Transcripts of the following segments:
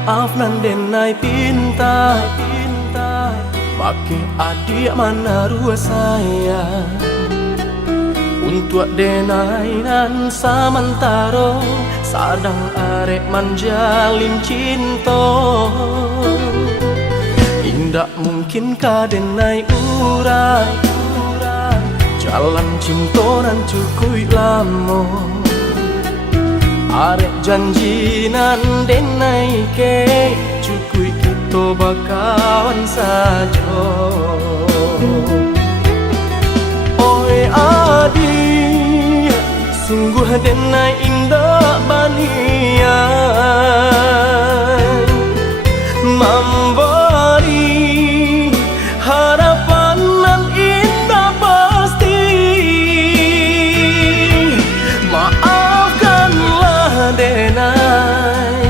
Maaf nan denai pinta pakai adik mana rua saya untuk denai nan samantaro sadang arek manjalin cinta. Indak mungkin ka denai urai jalan cinta nan cukup lama. Arek janji nan denai ke cukup kita bakawan saja. Oi adi sungguh denai indah banian memberi harapan nan indah pasti. Maafkanlah denai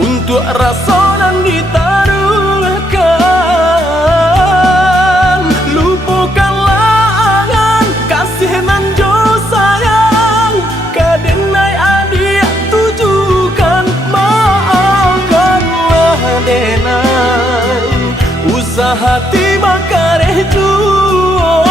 untuk rasa nan ditaruhkan. Lupakanlah angan kasih nan jo sayang ka denai adik tujukan. Maafkanlah denai usaha hati makareh jual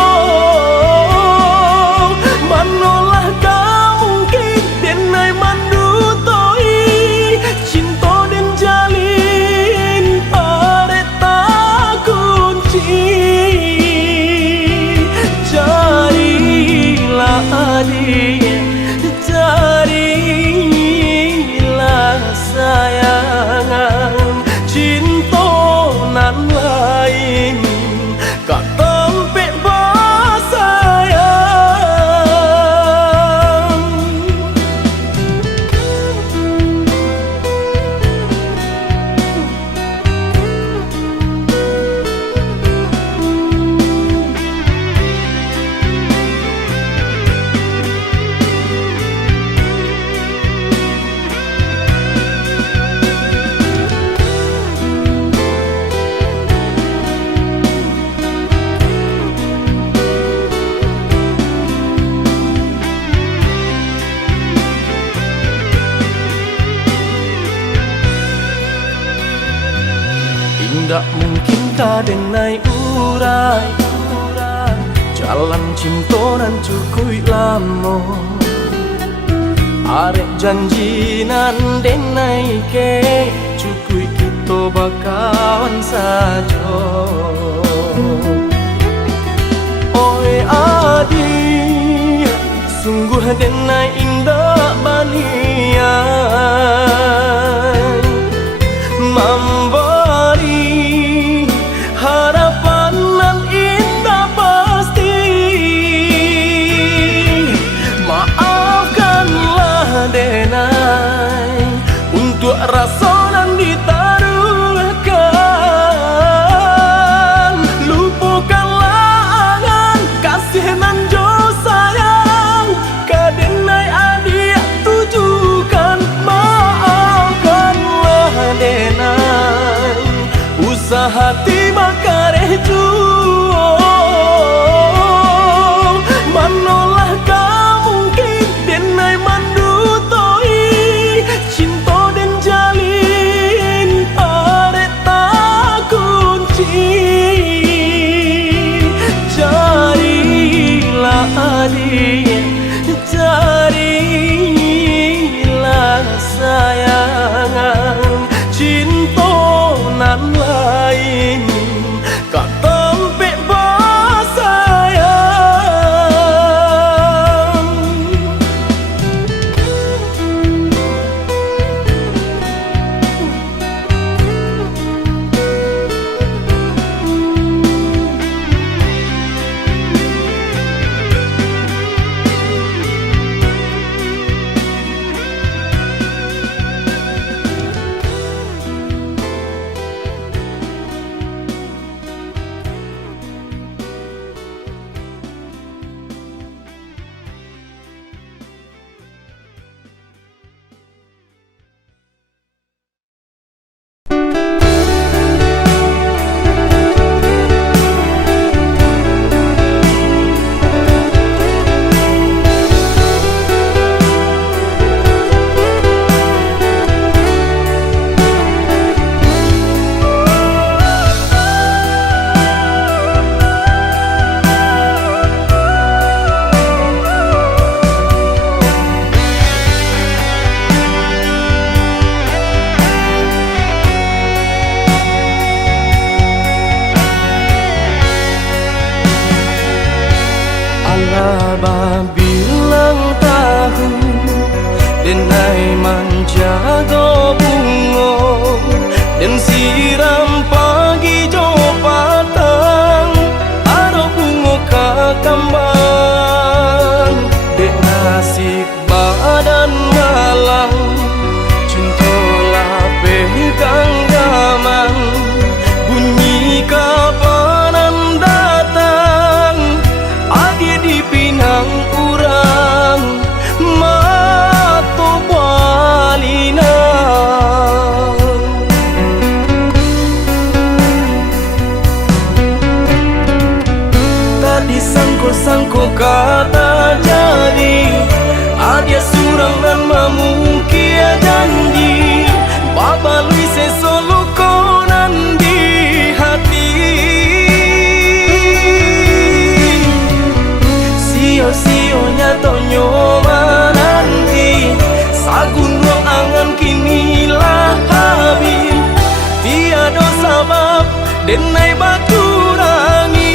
manolah kau mungkin denai mandutoi cinta den jalin arek tak kunci. Carilah adik, carilah sayangan cinta nan lain kak tempe basayang. Indak mungkin ka denai urai jalan cinta nan cukup lama. Arek janji nan denai ke cukup kita bakawan saja. Oi adi sungguh denai indah banian memberi harapan nan indah pasti. Maafkanlah denai untuk rasa nan ditaruhkan. Lupakanlah angan kasih nan jo sayang ka denai adik tujukan. Maafkanlah denai usaha hati makareh jual manolah kau mungkin denai mandutoi cinta den jalin arek tak kunci. Carilah adik, carilah sayangan cinta nan lain kak tempe basayang. denai menjaga bunga dan siram pagi jo patang aro bunga kakambang dek nasib badan malang cintolah pegang gaman bunyi kapanan datang adi di pinang urang mato balina tadi sangko kata jadi adia surang dan mamungkia janji baba lui sesolo konan di hati sio-sionya tonyo nanti sagun ruang angan kinilah habis tiada sabab denai baturangi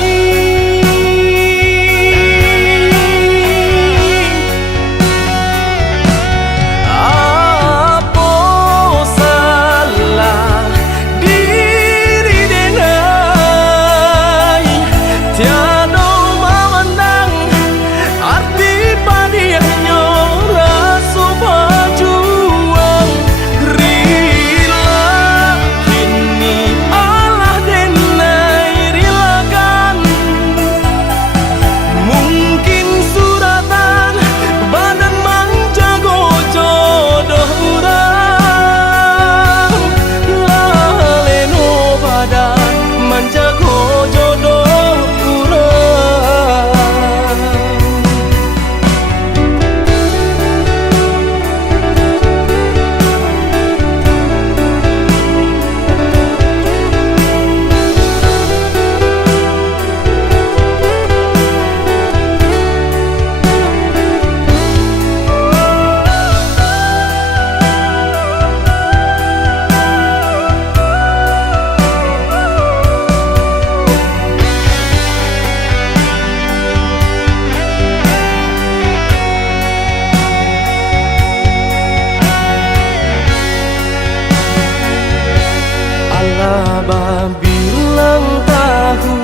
bilang tahu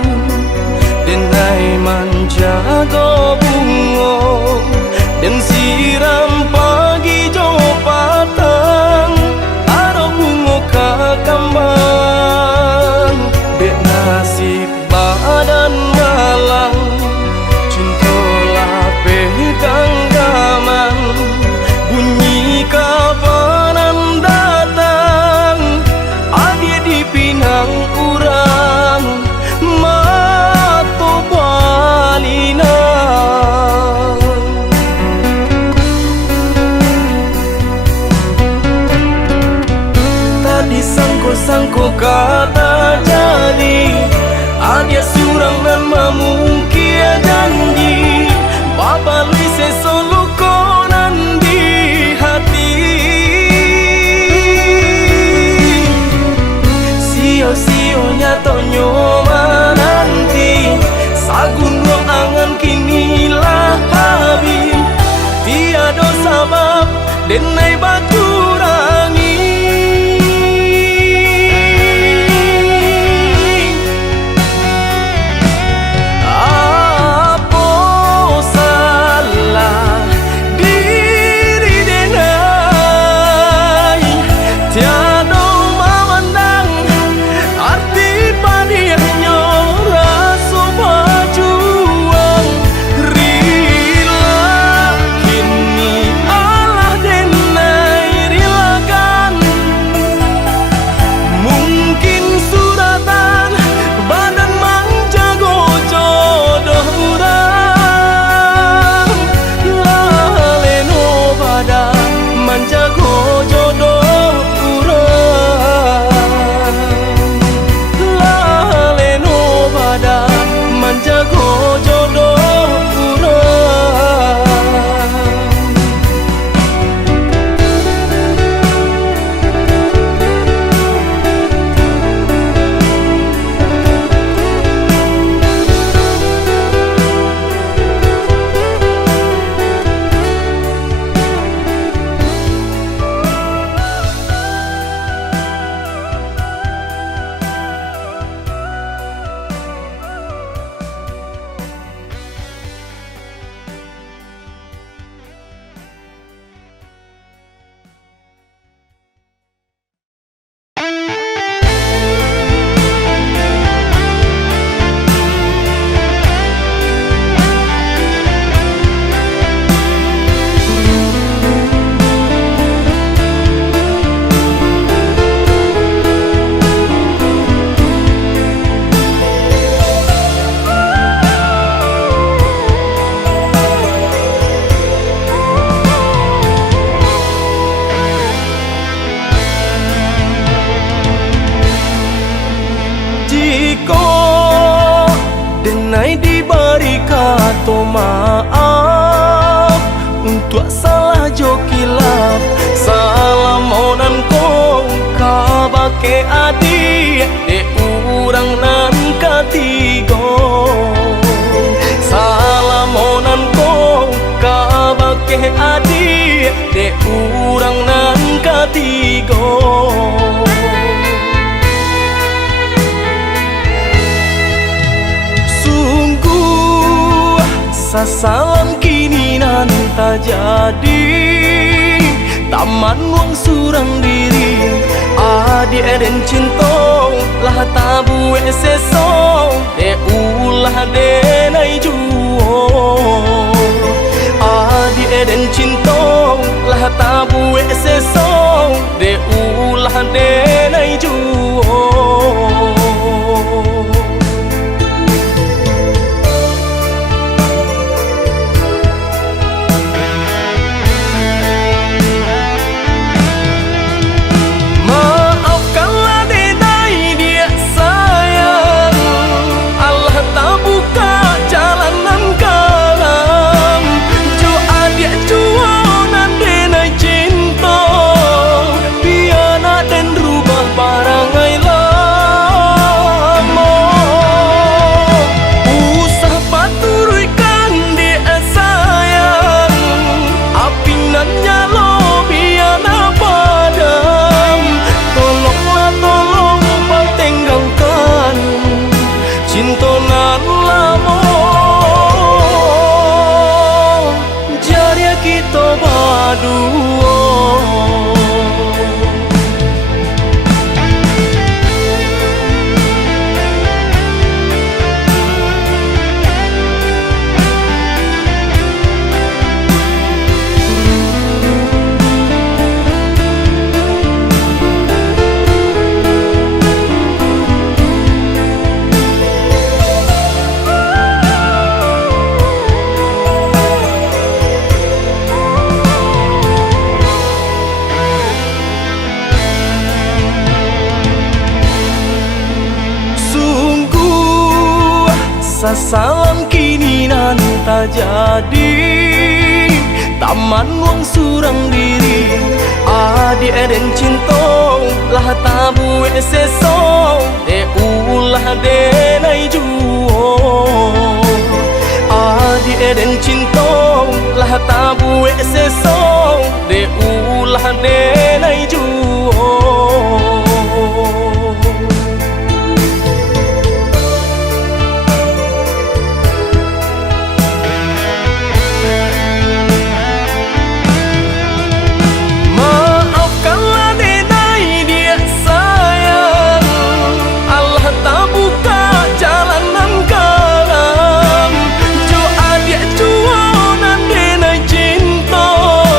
denai menjaga bunga dan siram pagi jo patang aro bunga kakambang dek nasib badan malang cintolah pegang gaman bunyi kapanan datang adi di pinang urang mato balina tadi sangko kata jadi adia surang dan mamungkia janji baba lui sesolo konan di hati sio-sionya tonyo nanti sagun ruang angan kinilah habis tiada sabab denai baturangi apa salah diri denai tiada minta maaf untuk salah jo kilap. Salamonan ko kabake adik de urang nan katigo. Salamonan ko kabake adik de urang nan katigo. Sasalam kini nan tak jadi, taman wong surang diri. Adik dan cinta lah tabu seso, de ulah de nai juo. Adik dan cinta lah tabu seso, de ulah de nai juo. Sasalam kini nan tak jadi, taman wong surang diri. Adik dan cinta lah tabu seso, de ulah de nai juo. Adik dan cinta lah tabu seso, de ulah de nai juo. Cinta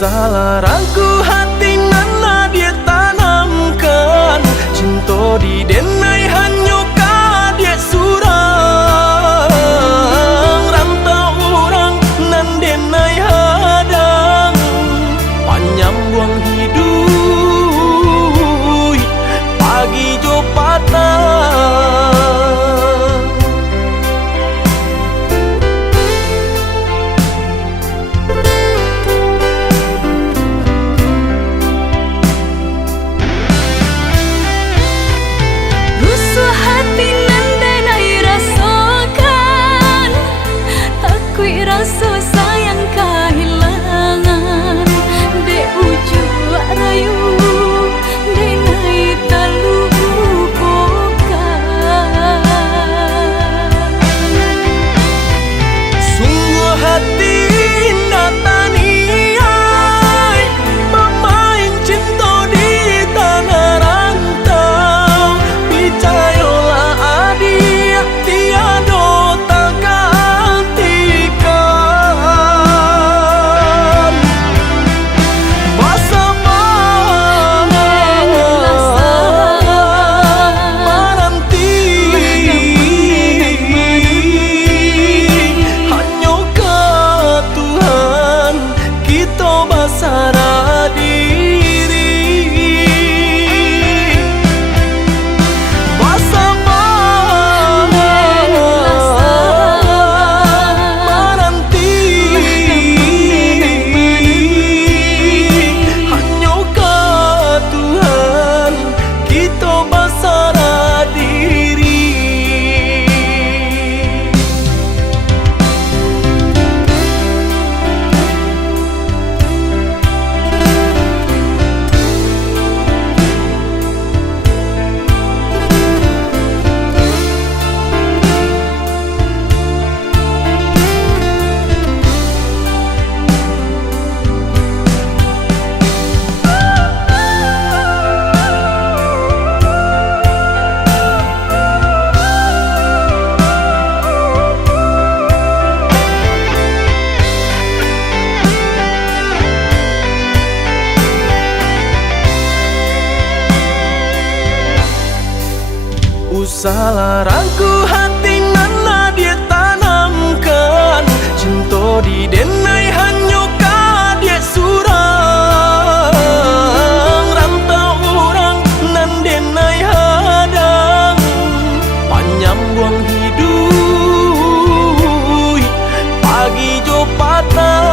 Usaha larangku hati nana dia tanamkan, cinta di denai hanya dia surang. Rantau orang nan denai hadang, panjang buang hidup pagi jo patah. Rasa sayang kehilangan de ujung rayu de nai terlupakan. Sungguh hati nataniai pemain cinta di tanah rantau. Percayalah adik tiada usaha larangku hati nana dia tanamkan, cinta di denai hanya dia surang. Rantau orang nan denai hadang, panjang buang hidup pagi jo patah.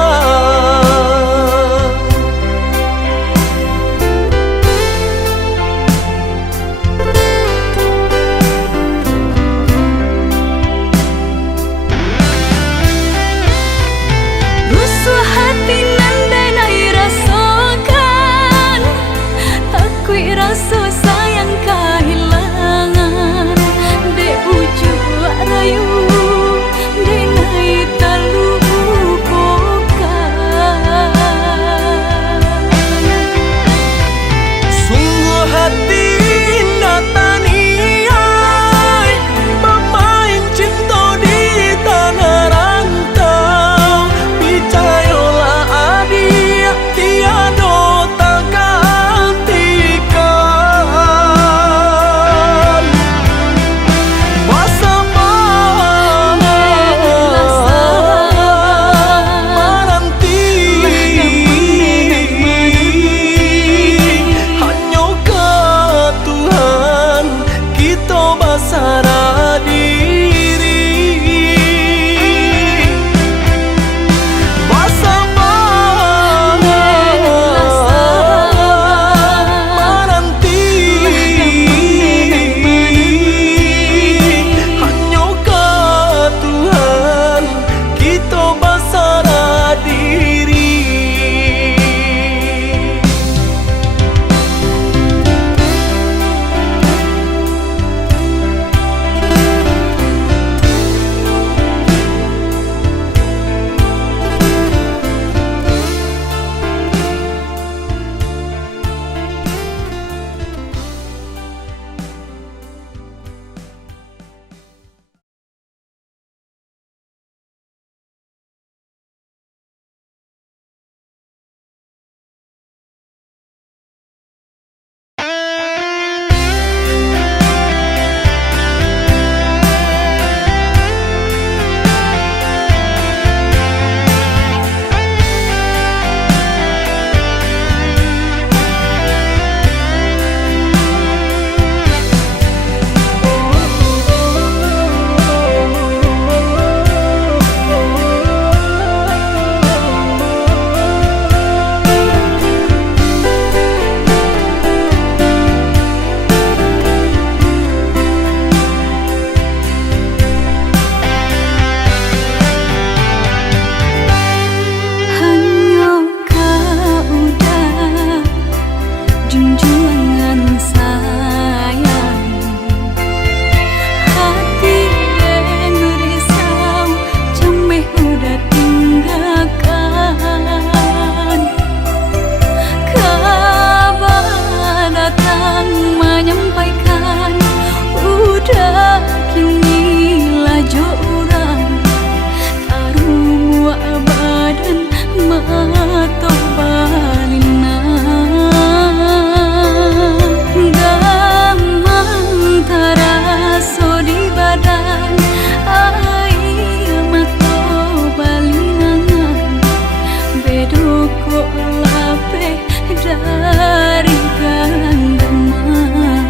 dari genggaman.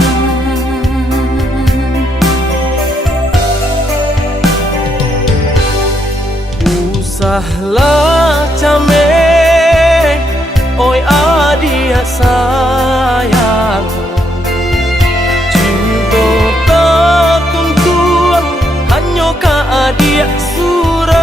Usahlah came, oi adia sayang, cinta tak tuntuan hanya ka adia surang.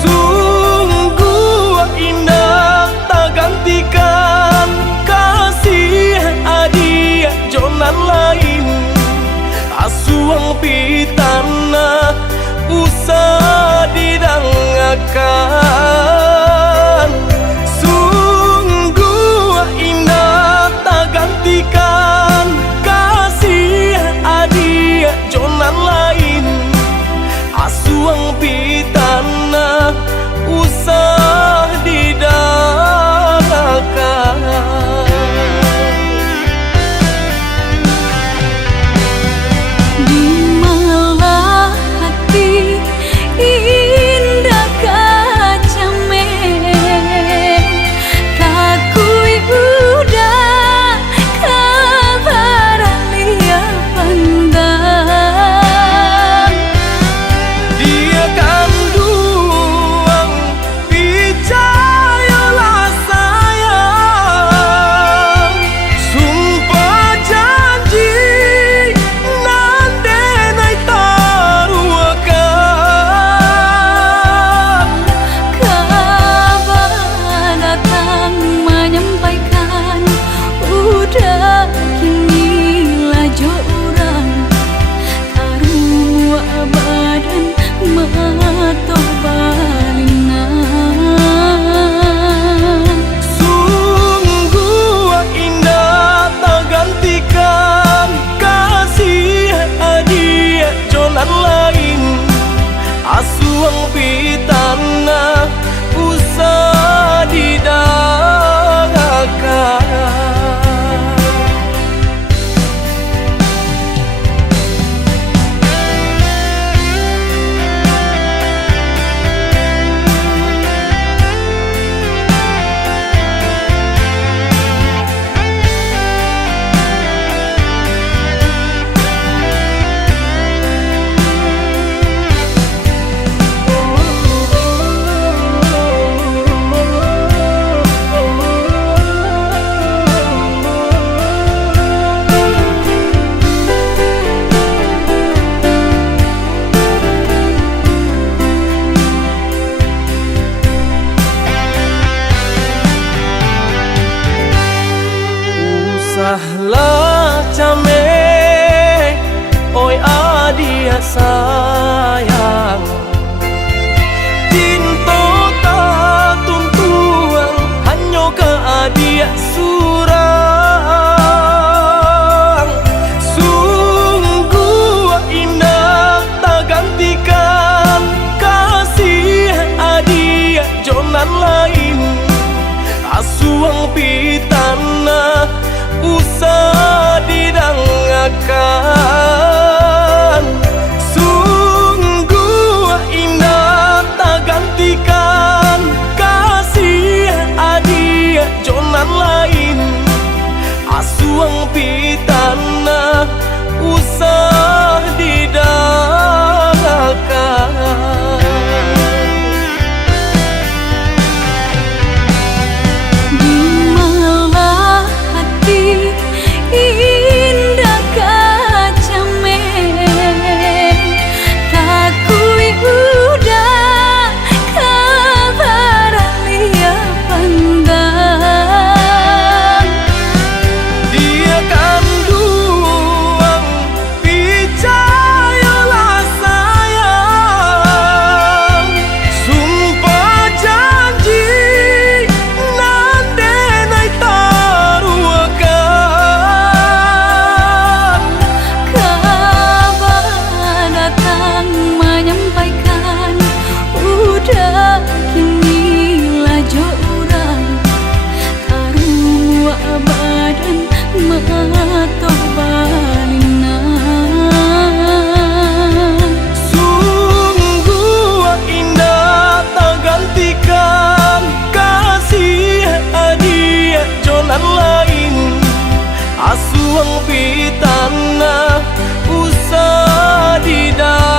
Sungguh indah tak gantikan kasih adia jonan lain. Asuang pitana usah didangakan. Sungguh indah tak gantikan kasih adia jonan lain. Asuang pitana usah didangakan. Sungguh indah tak gantikan kasih adia jonan lain. Asuang pitana usah didangakan. Usahlah came, oi adia sayang, cinta tak tuntuan hanya ka adia surang. Sungguh indah tak gantikan kasih adia jonan lain. Asuang pitana usah didangakan. Sungguh indah tak gantikan kasih adia jonan lain. Asuang pitana usah didangakan. Indah kacam asuang pitana usah didagakan.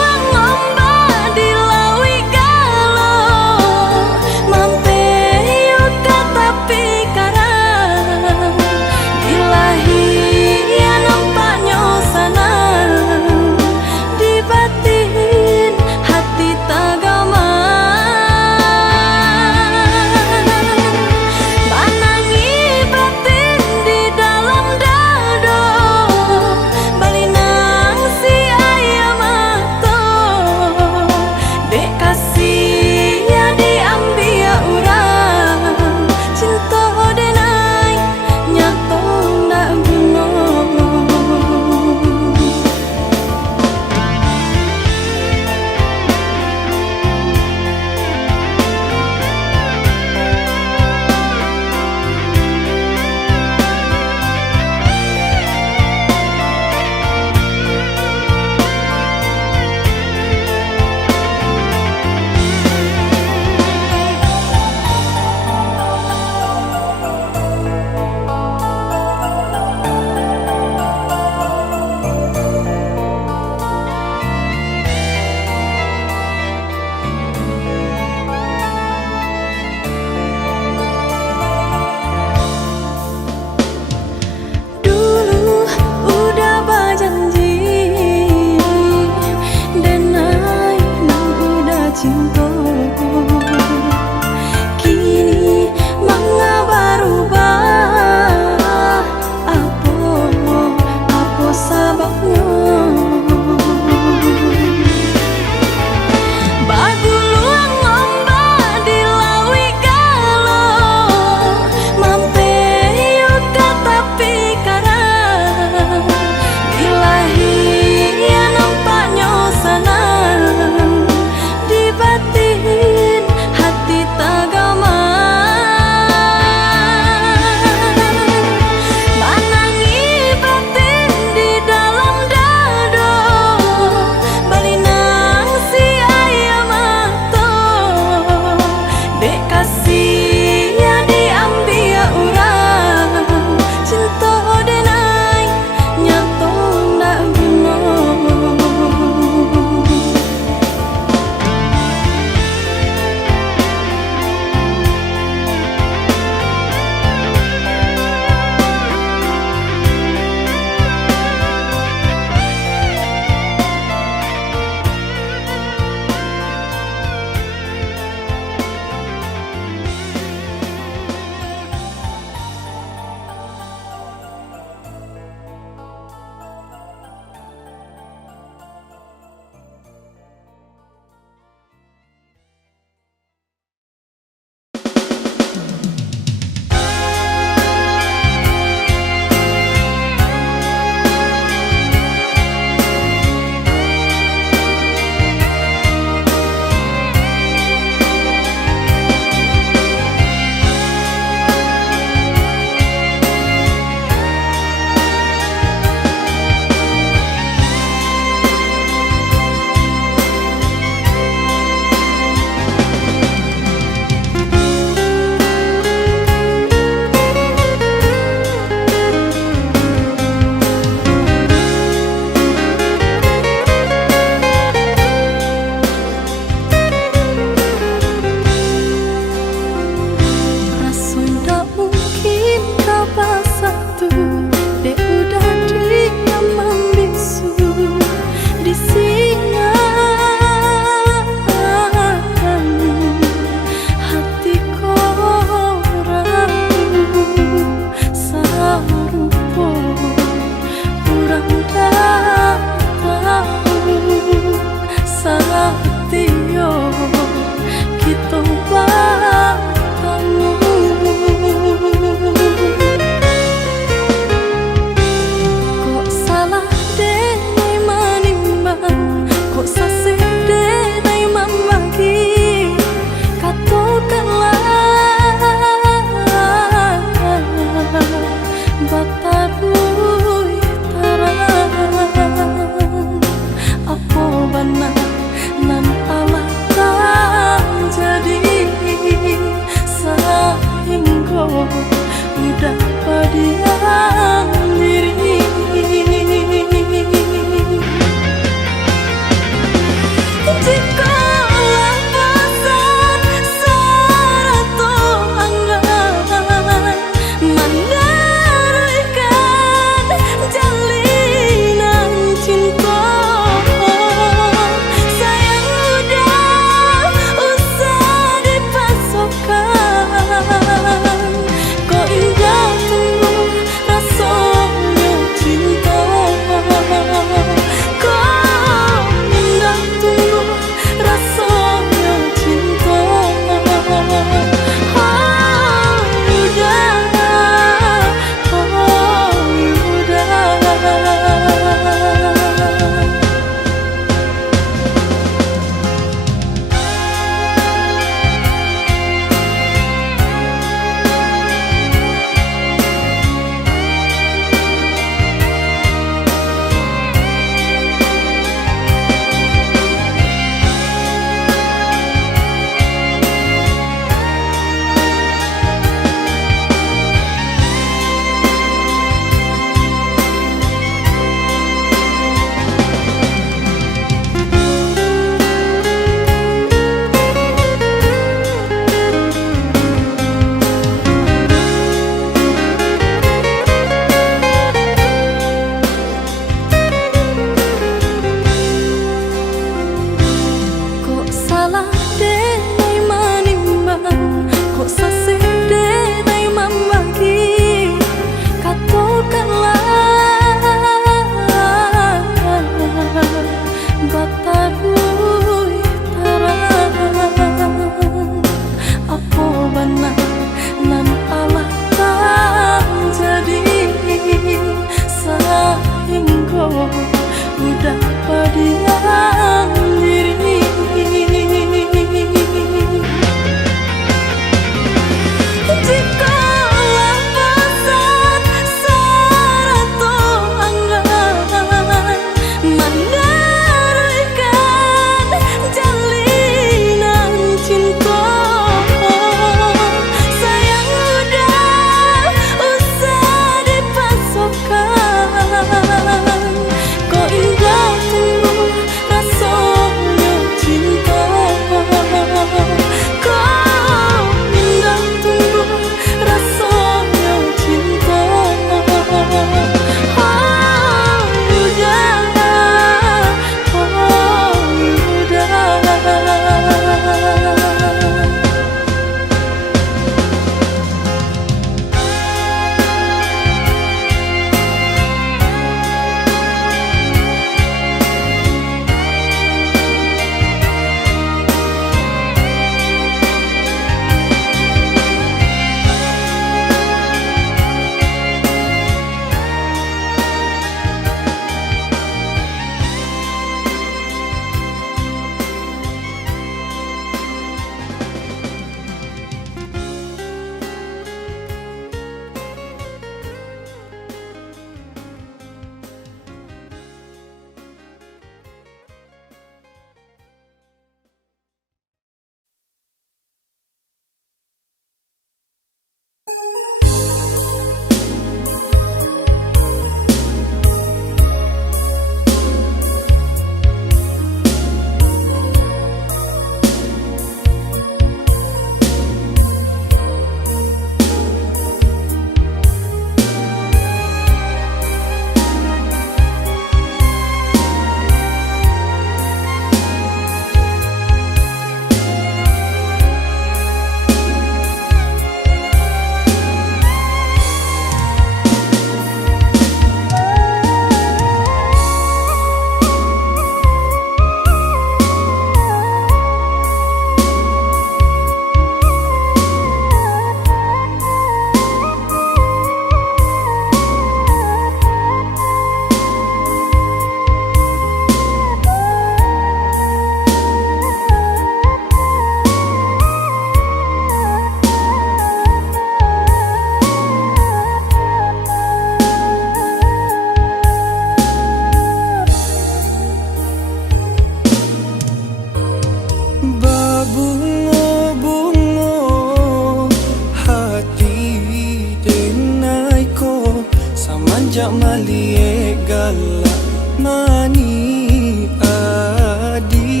jak malie galak mani adi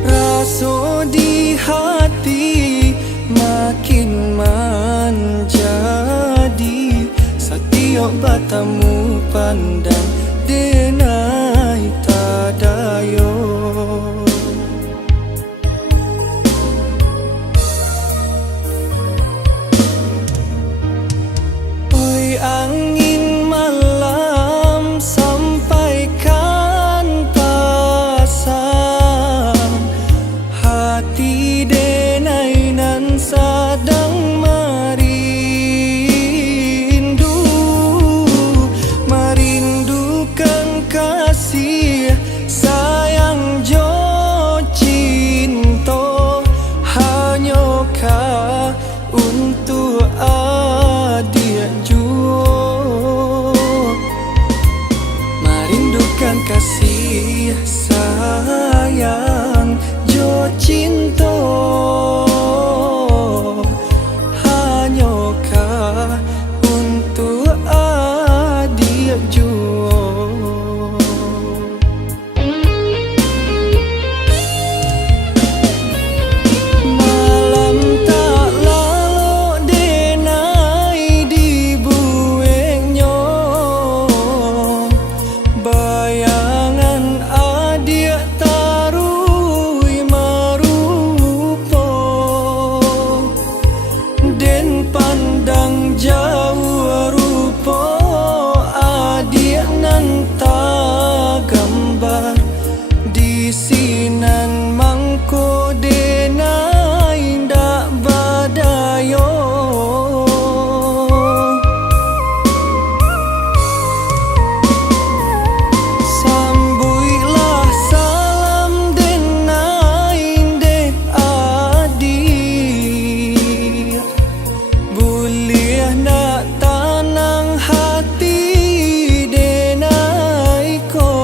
raso di hati makin menjadi setiap batamu pandang denai tadayo. Angin malam sampaikan pasang hati denai nan sedang merindukan kasih sayang jo cinta hanyakah untuk adik merindukan kasih sayang jo cinta hanyakah untuk adik juo. Malam tak lalu denai di buengnya bayangan adik tarui marupo den pandang jauh rupo adik nan tak gambar di sinan mangko denai ndak badayo. Sambuilah salam denai dek adik boleh nak tanang hati denai ko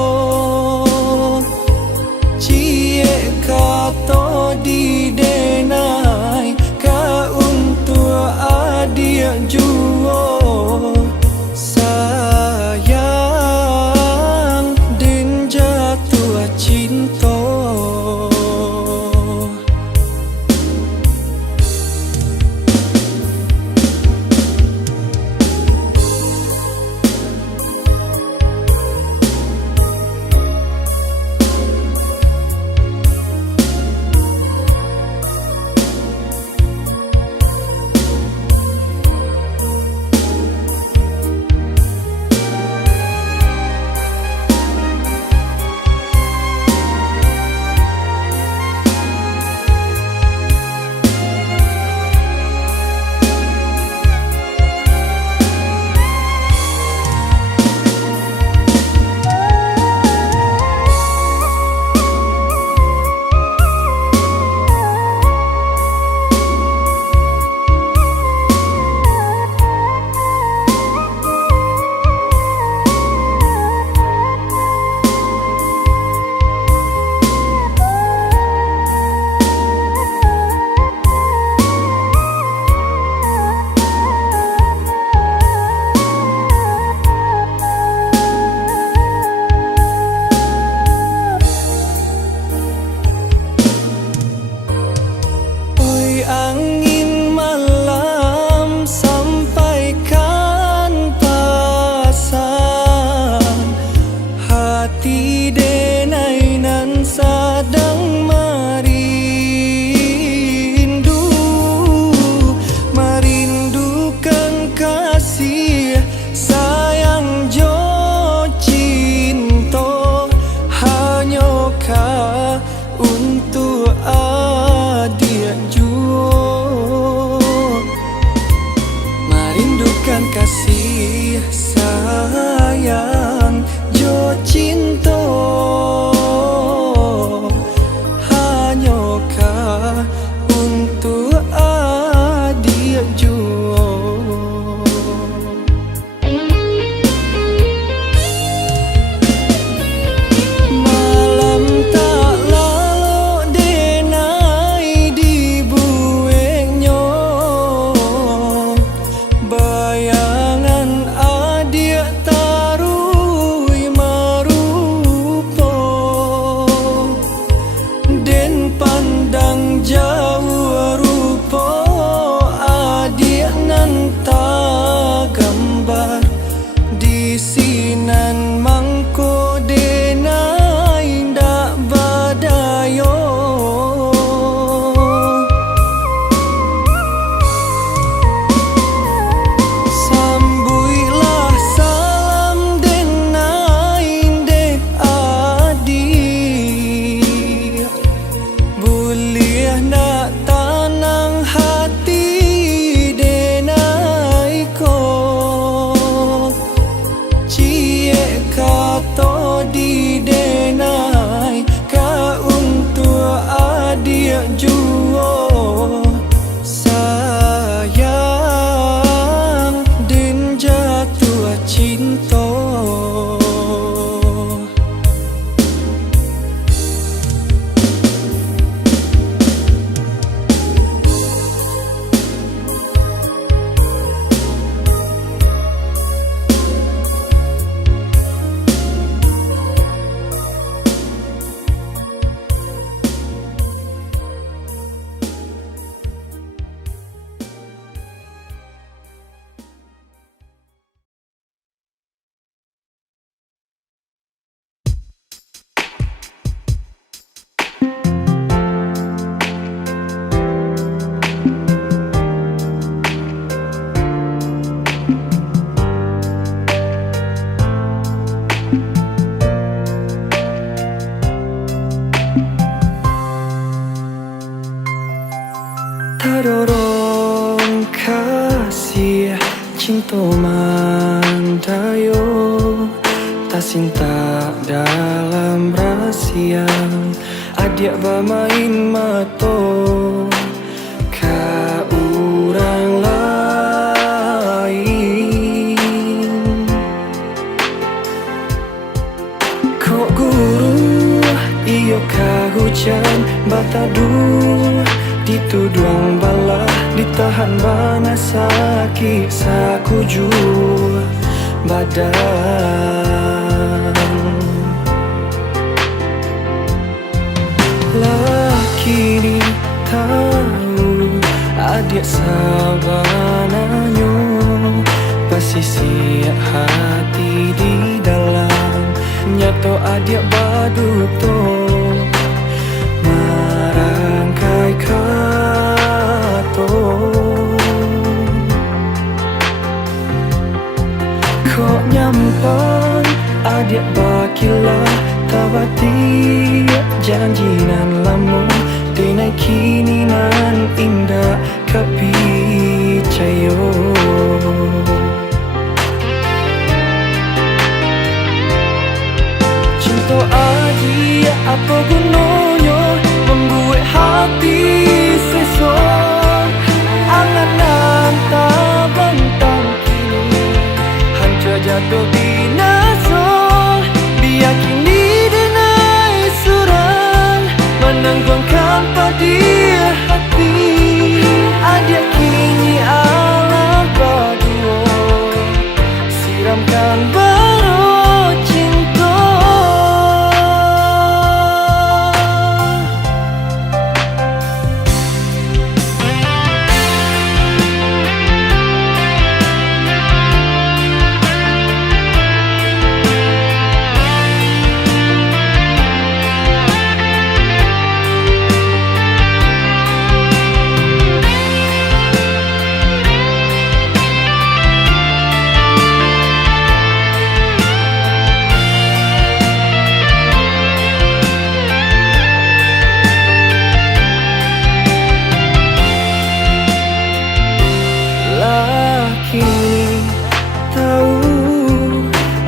cie kato di denai ka untuk adik juo sayang den jatuh cinta. Angin malam sampaikan pasang hati denai nan sedang merindukan kasih sayang jo cinta hanyakah untuk adik juo. Tadorong kasih cinta mandayo, tak cinta dalam rahasia. Adik bermain mato ka orang lain. Kok guru iyo ka hujan batadu, dituduang bala ditahan bana sakit sakuju badan. Kini tahu adik sabananyo, pasisi hati di dalam nyato adik baduto marangkai kato. Kok nyampan adik bakilah tabati janjinan lamu denai kini nan indah kapicayo. Cinta adik apa gunanya membuat hati sesok, angan-angan tak bentang kini hancur jatuh binasa. Biar kini menanggungkan padi hati adik kini alam berdua, siramkan baru cinta.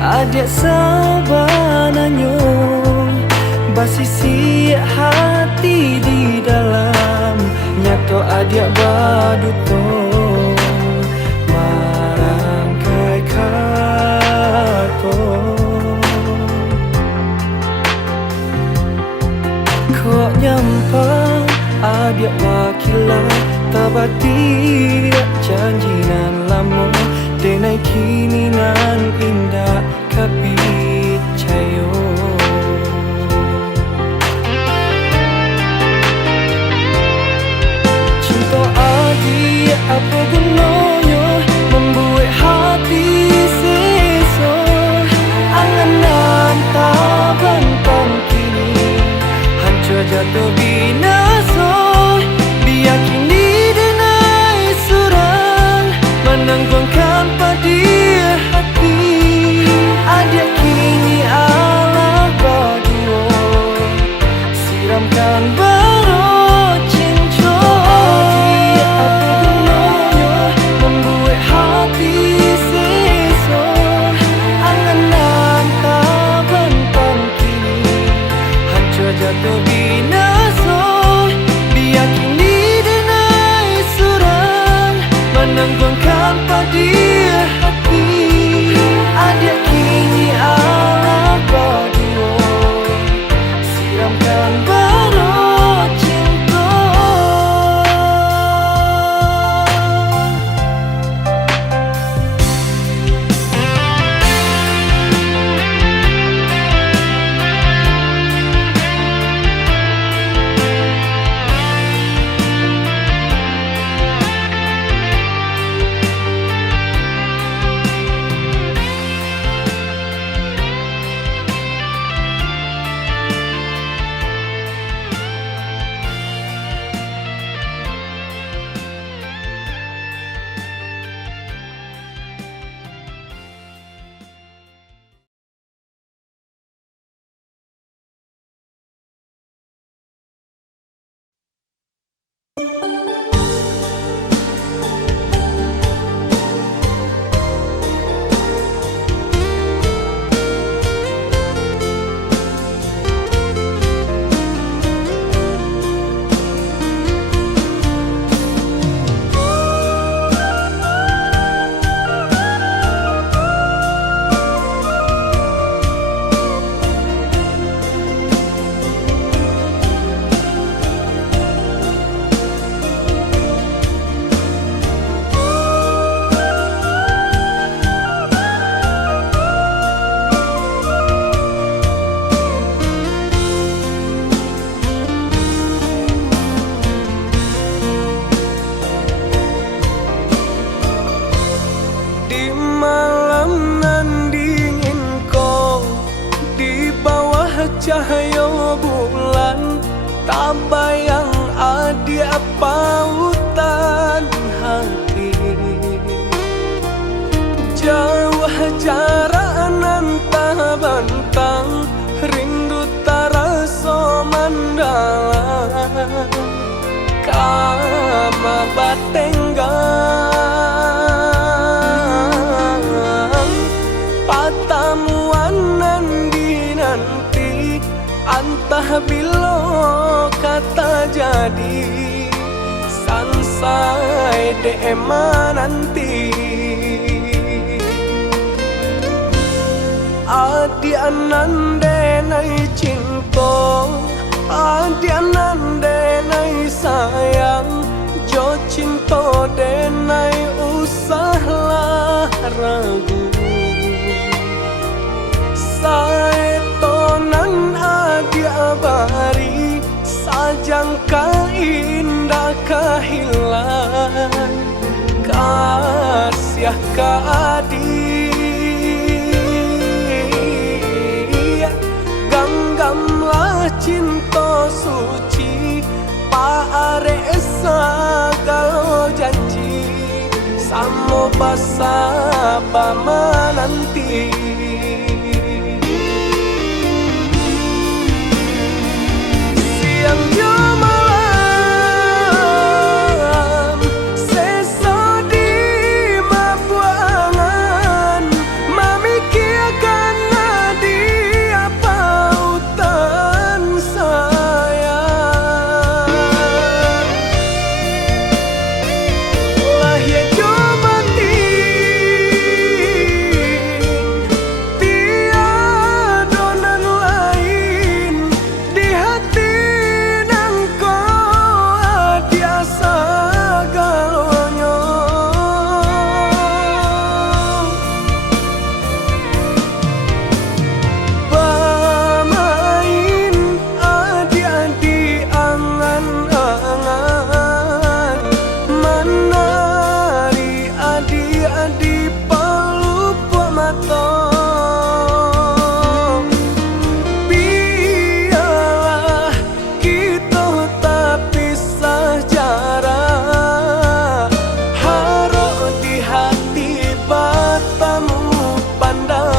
Adik sabananyo, basisi hati di dalam nyato adik baduto marangkai kato. Kok nyampang adik wakilah tabati janjinan lamu denai kini nan indah kapicayo. Cinta adik apa gunanya membuat hati sesok, angan-angan tak bentang kini hancur jatuh binasa. Biar kini denai surang menanggungkan padi hati adik kini alam tenggang pertemuan nanti antah bilo kata jadi sansai dema nanti adi anande nai cinta adi anande nai sayang jo cinta denai usahlah ragu saetonan adi abari sajangka indah kehilang kasih adi ganggamlah cinta suci paare segala janji samo basa bama nanti siang jo malam sesa di mabuangan memikirkan nadi apa utan saya lahir jo mati tiada nan lain di hati nangko adiasa galonyo pemain adi-adi angan-angan menari adi-adi pelupuk mata biarlah kita tak pisah jarak harap di hati bertemu pandang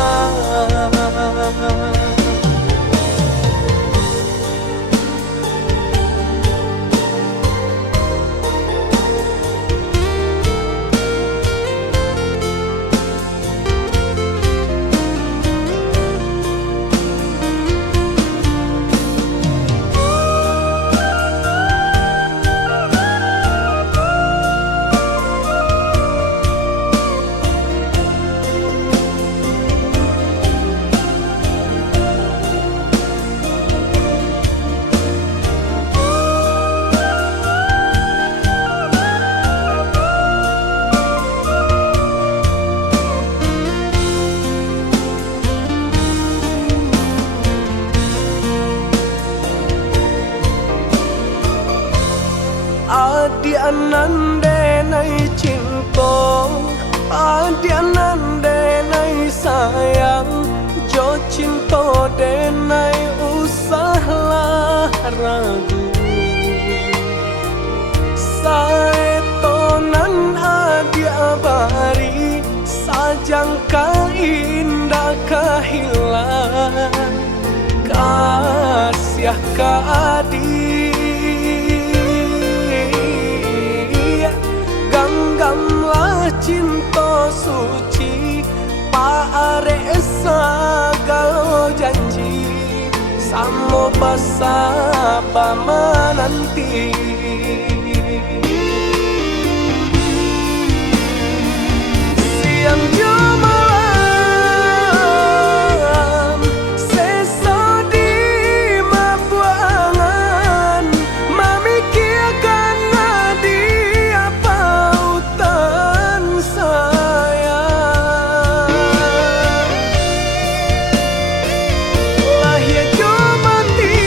adi anande nai cinta adi anande nai sayang jo cinta denai usahlah ragu saetonan adi abari sajangka indah kehilang kasih adi ganggamlah cinta suci paare segala janji samo basa bama nanti siang jo malam sesa di mabuangan memikirkan nadi apa utan saya lahir jo mati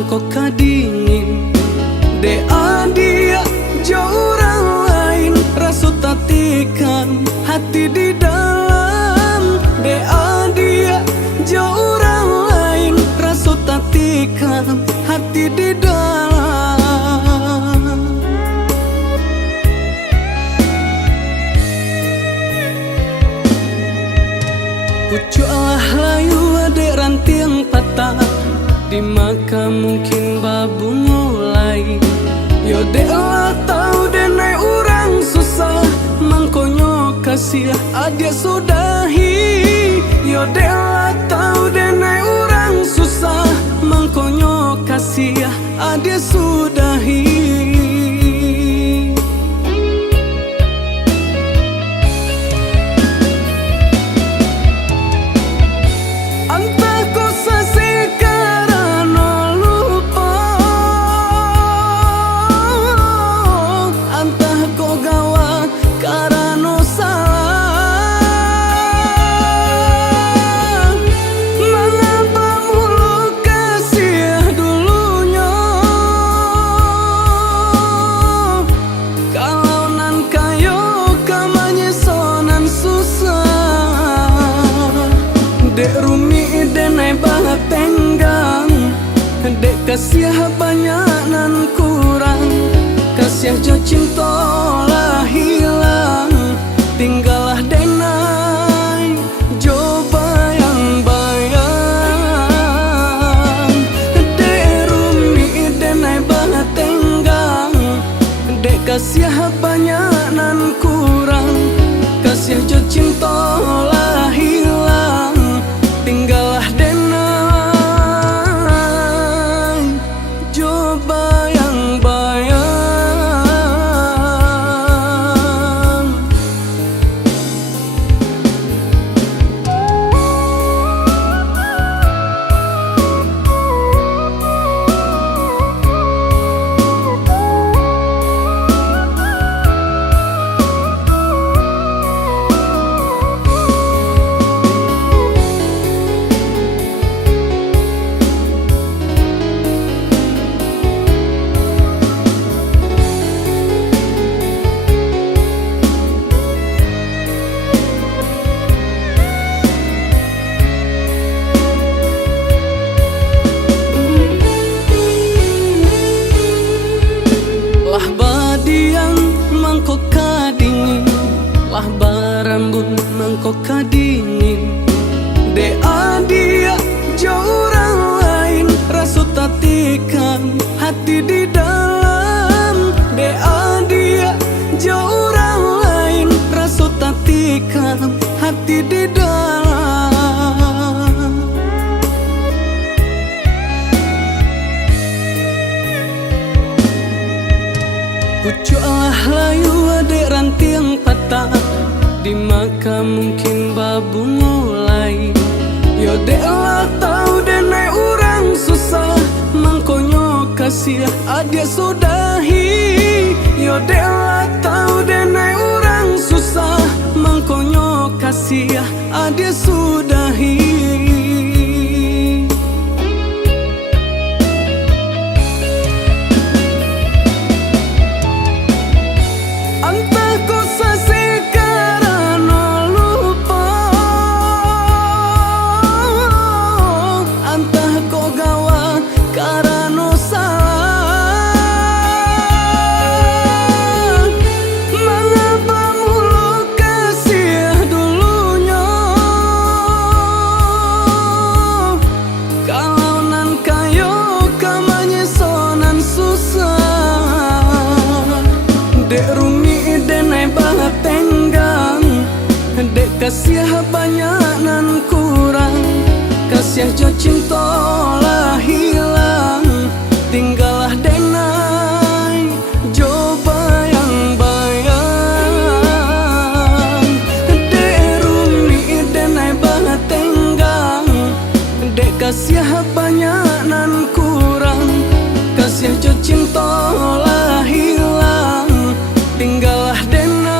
mangkok kadingin. Dek adia jauh orang lain, rasut tatikan hati di dalam. Dek adia jauh orang lain, rasut tatikan hati di dalam. Pucuklah layu adek ranting patah, di maka mungkin babu mulai. Yo dek lah tau denai orang susah, mangkonyo kasih adik sudahi. Yo dek lah tau denai orang susah, mangkonyo kasih adik sudahi. Dek rumi denai banget tenggang, dek kasih banyak nan kurang. Kasih jo cinta lah hilang, tinggallah denai jo bayang-bayang. Dek rumi denai banget tenggang, dek kasih banyak nan kurang. Kasih jo cinta lah hilang, tinggallah denai jo bayang-bayang. Lah badiang mangkok kadingin, lah barambun mangkok kadingin. Dek adia jauh orang lain, rasut tatikan hati di dalam. Dek adia jauh orang lain, rasut tatikan hati di dalam. Pucuklah layu adek ranting patah, di maka mungkin babu mulai. Yo dek lah tau denai orang susah, mangkonyo kasih adik sudahi. Yo dek lah tau denai orang susah, mangkonyo kasih adik sudahi. Dek rumi denai banget tenggang, dek kasih banyak nan kurang. Kasih jo cinta lah hilang, tinggallah denai jo bayang-bayang. Dek rumi denai banget tenggang, dek kasih banyak nan kurang. Kasih jo cinta lah hilang, tinggallah denai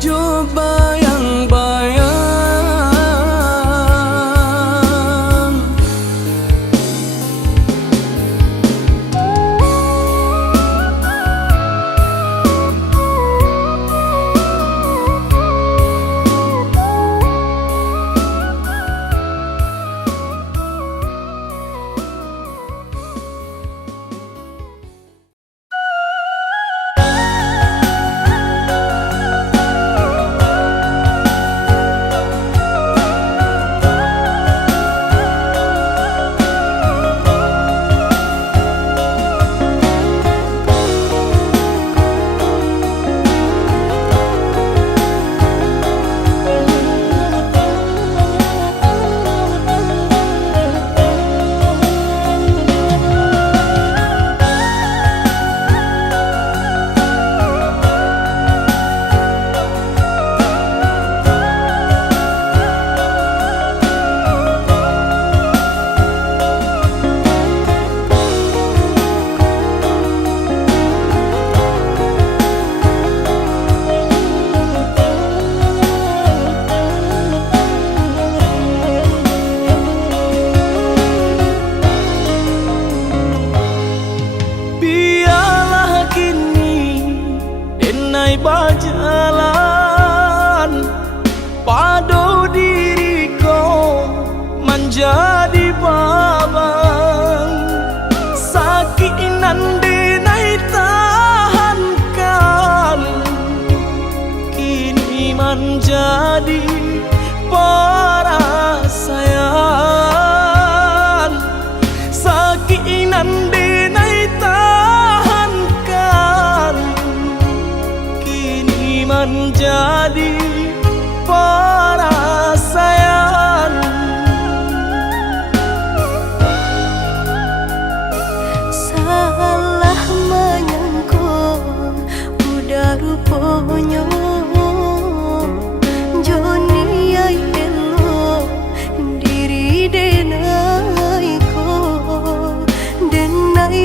jo bayang-bayang.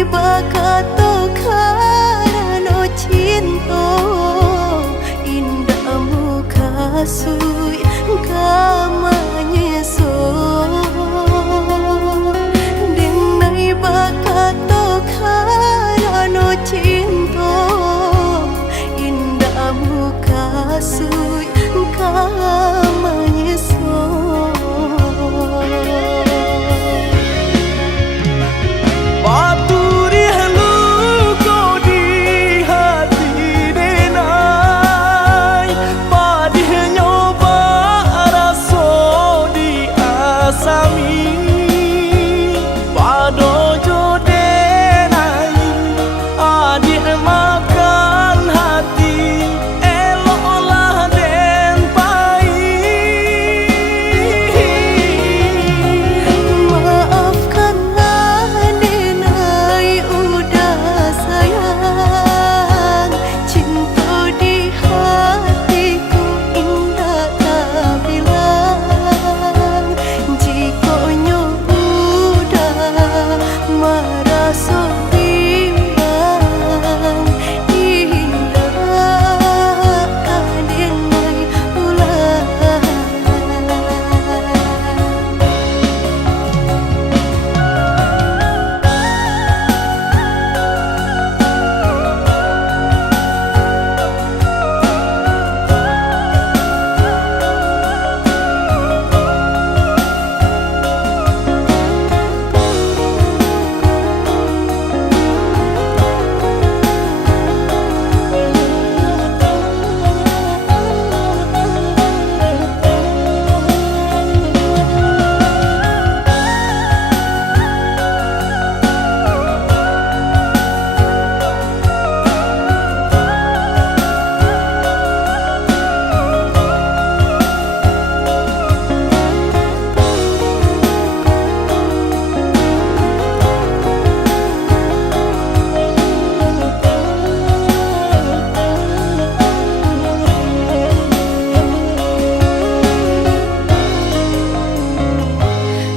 bakato karano cinta indahmu kasui kamanyeso denai bakato karano cinta indahmu kasui kamanyeso Paturi halu kau di hati denai Padih nyoba raso di asami Padojo denai adik makan hati Eloklah den pai Maafkanlah denai udah sayang cinta di hatiku indah tak bilang jika udah merasa bimbang indah denai ulang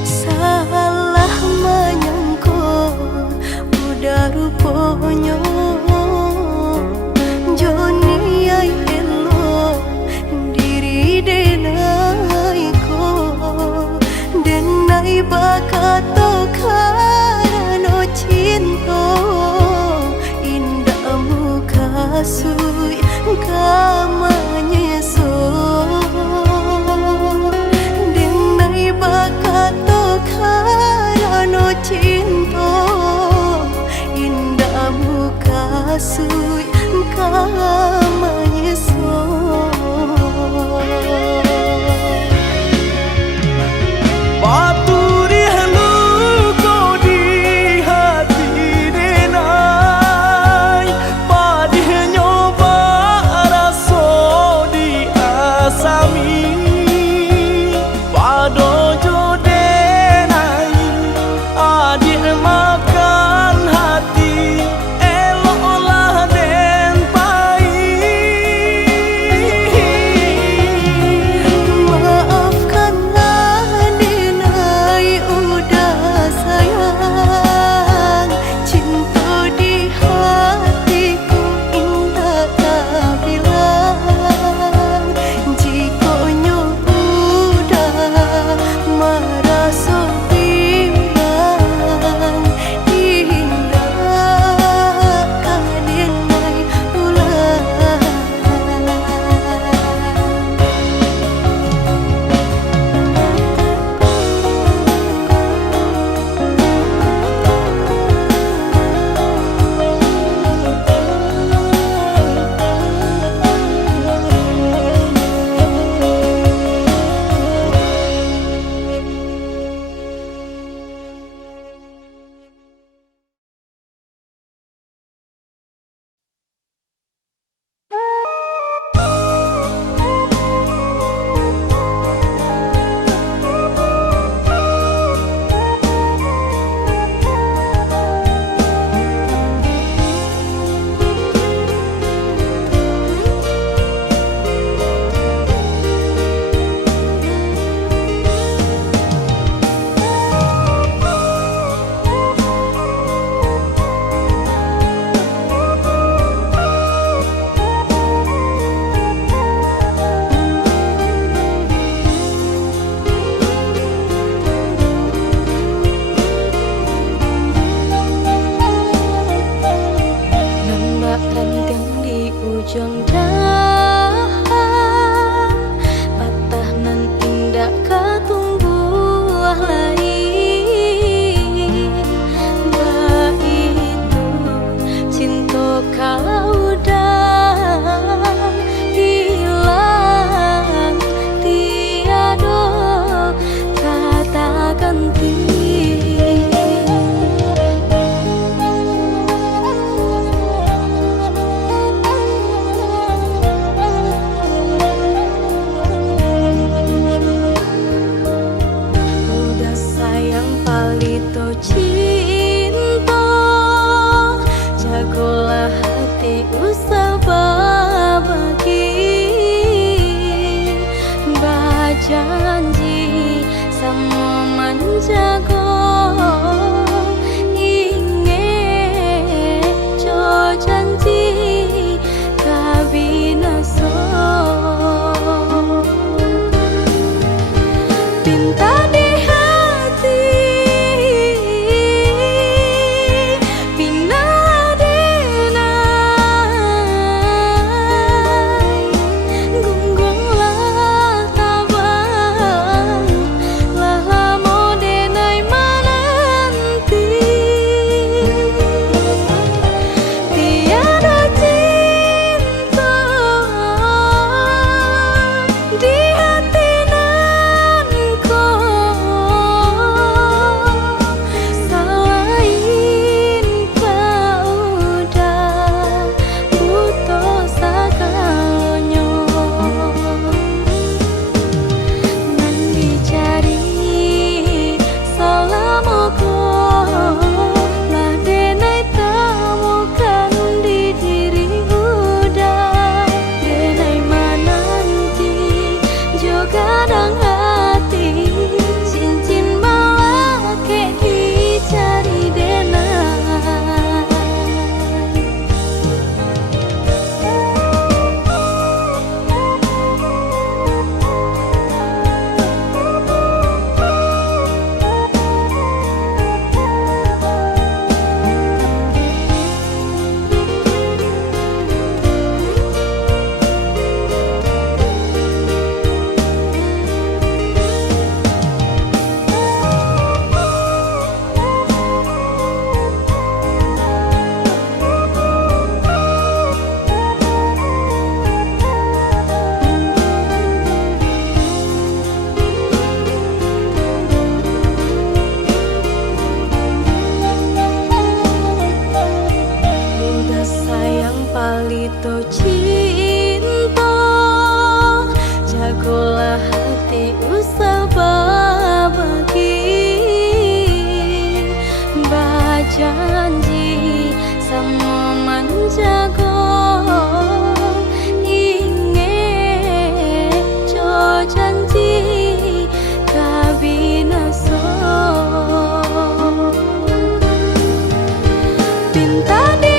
salah menyangka udah rupanya Joni ai elo diri denai ko denai bakato karano cinta indahmu kasui kamanyeso denai bakato karano cinta indahmu kasui kamanyeso Paturi halu kau di hati denai Padih nyoba raso di asami Padojo denai adik makan hati Eloklah den menjago inge jo janji kabinaso pinta di hati kadang hati cincin malah ke dicari denai palito cinta jagolah hati usah berbagi berjanji sama menjago inge jo janji kabinaso pinta di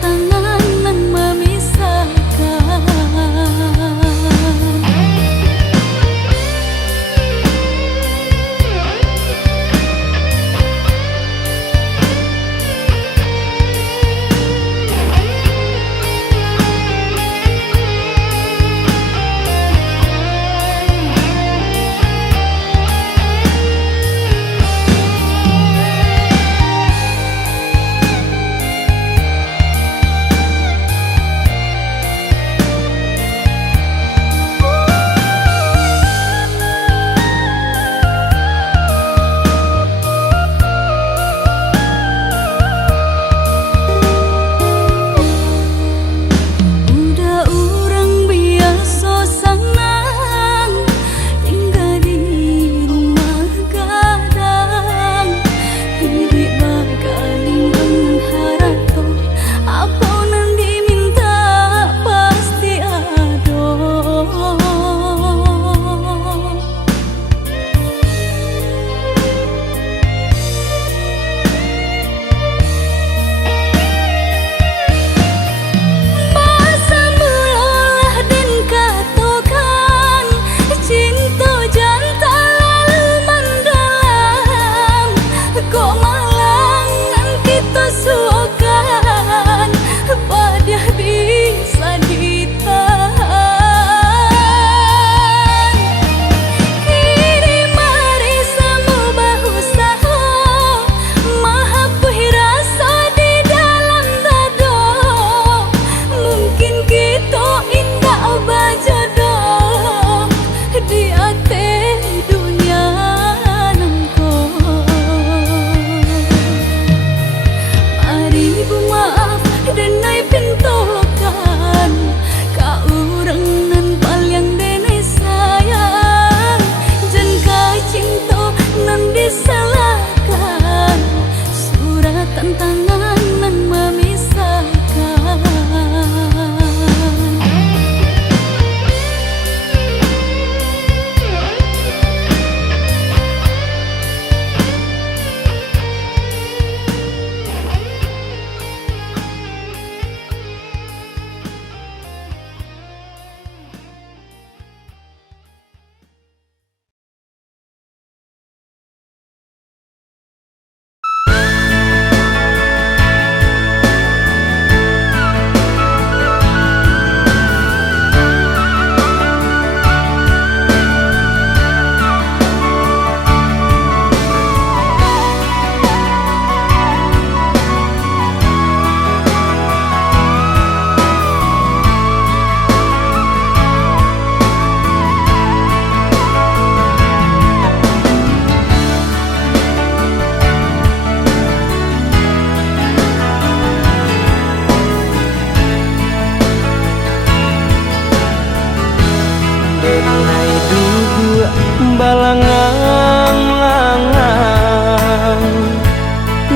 tantangan nan memisahkan. balangang-langang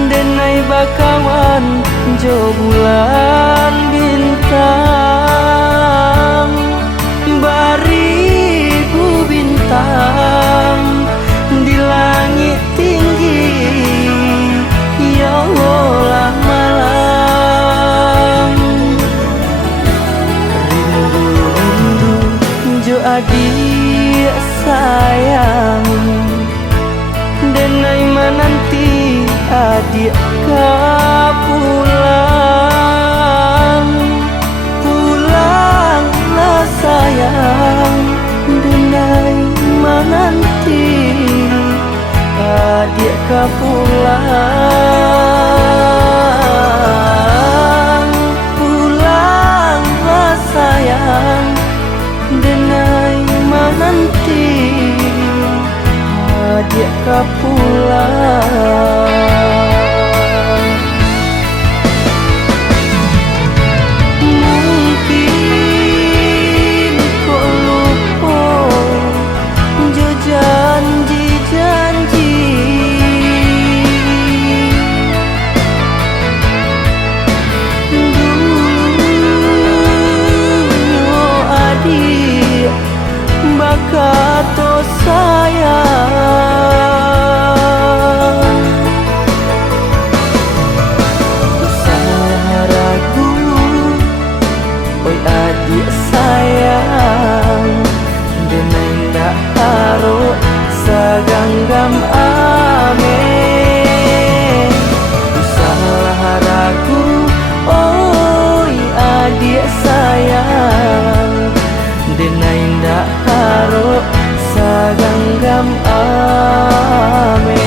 denai bakawan jo bulan bintang baribu bintang di langit tinggi ya Allah malam rindu-rindu jo adik sayang denai menanti adik pulang pulanglah sayang denai menanti adik pulang pulanglah sayang denai menanti adik pulang. Mungkin kau lupa jo janji-janji dulu adik bakato sayang saganggam ame.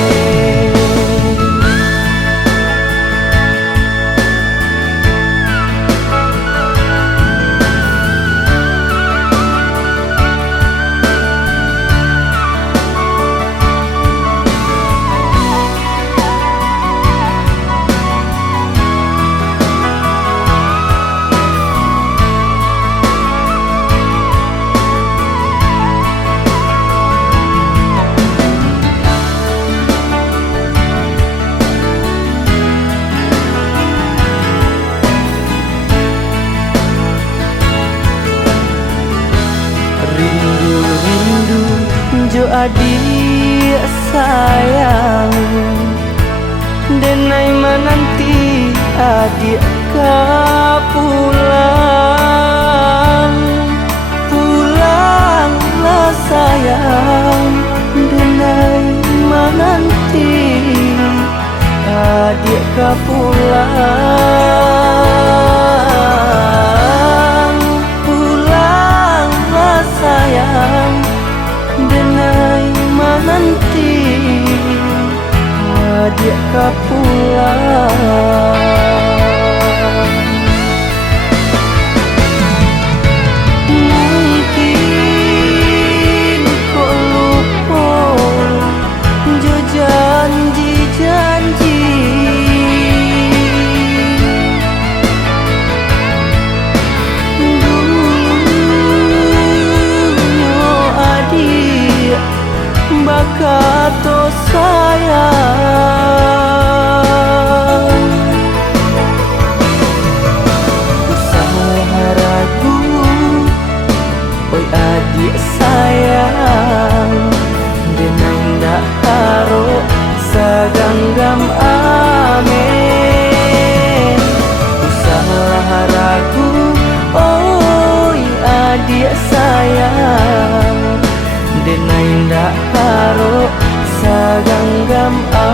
Rindu-rindu jo adik sayang, denai menanti adik ka pulang. Pulanglah sayang, denai menanti adik ka pulang. Pulanglah sayang, denai menanti adik ka pulang. Mungkin kau lupa jo janji-janji, dulunya adik bakato sayang. Salah ragu, oi adik sayang, denai ndak karo saganggam ame. Salah ragu, oi adik sayang, denai ndak karo saganggam ame.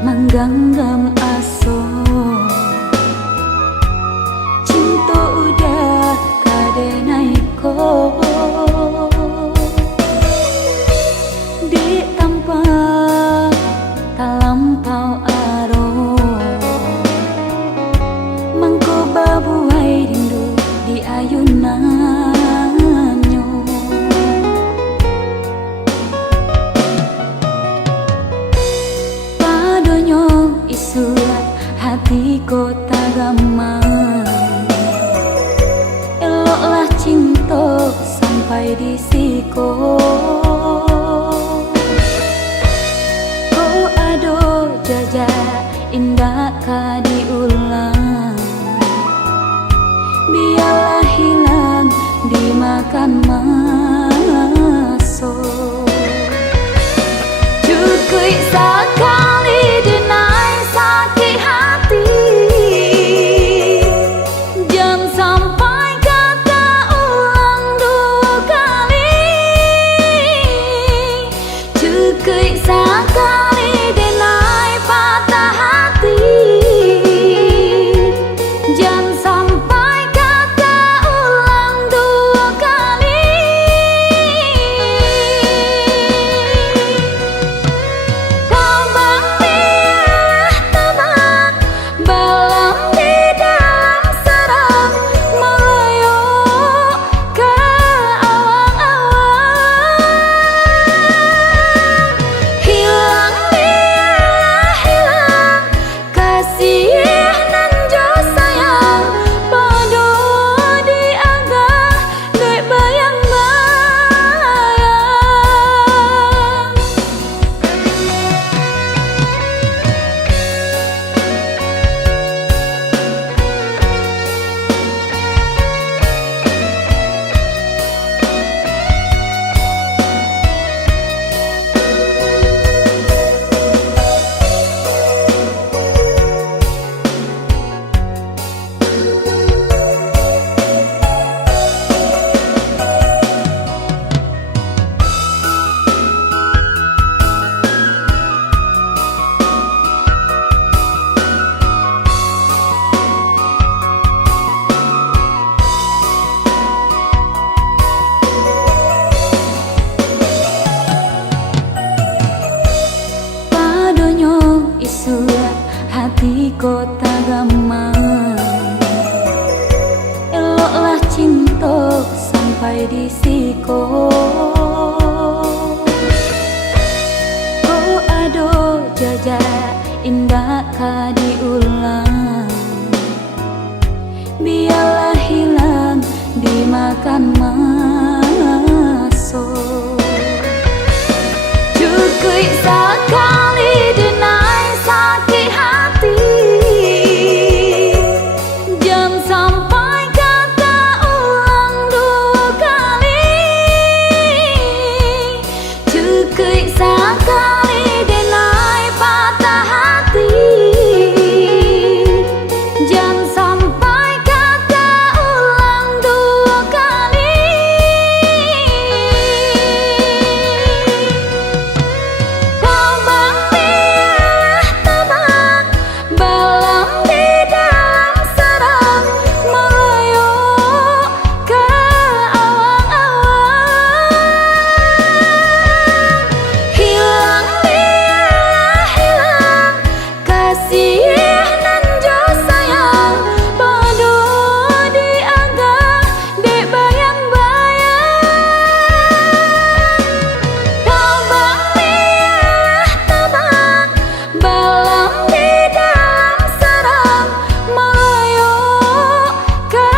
Menggenggam aso, cinta udah kadenai ko di tempat tak lampau aro. Mangko babuai rindu di ayunannya, isurat hati kota gaman. Eloklah cinta sampai di siko, kau ado jaja indah ka diulang. Biarlah hilang dimakan masuk. Cukui sekali denai sakit hati, jangan sampai kata ulang dua kali. Cukui sekali denai patah hati, kota gaman. Eloklah cinta sampai di siko. Kau ado jajak indah ka diulang. Biarlah hilang dimakan masuk. Cukup sekali denai sakit hati. Jangan sampai kata ulang dua kali. Cukup sekali denai patah hati. Jangan sampai kata ulang dua kali. Tabang biarlah tabang, balam di dalam sarang, melayuk ke awang-awang. Hilang biarlah hilang, kasih nan jo sayang, padu diagak dek bayang-bayang. Tabang biarlah tabang, balam di dalam sarang, melayuk ke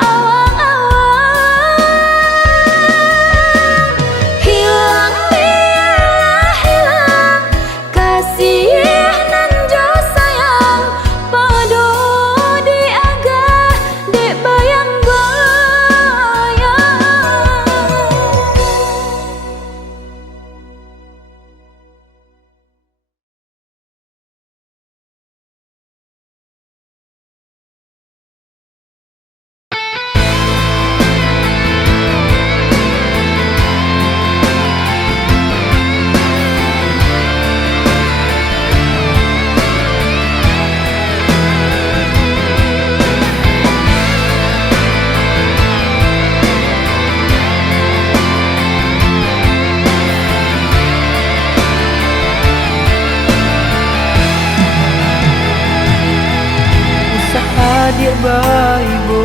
awang-awang. Hilang biarlah hilang, kasih nan jo sayang, padu diagak dek bayang-bayang. Usaha dia baibo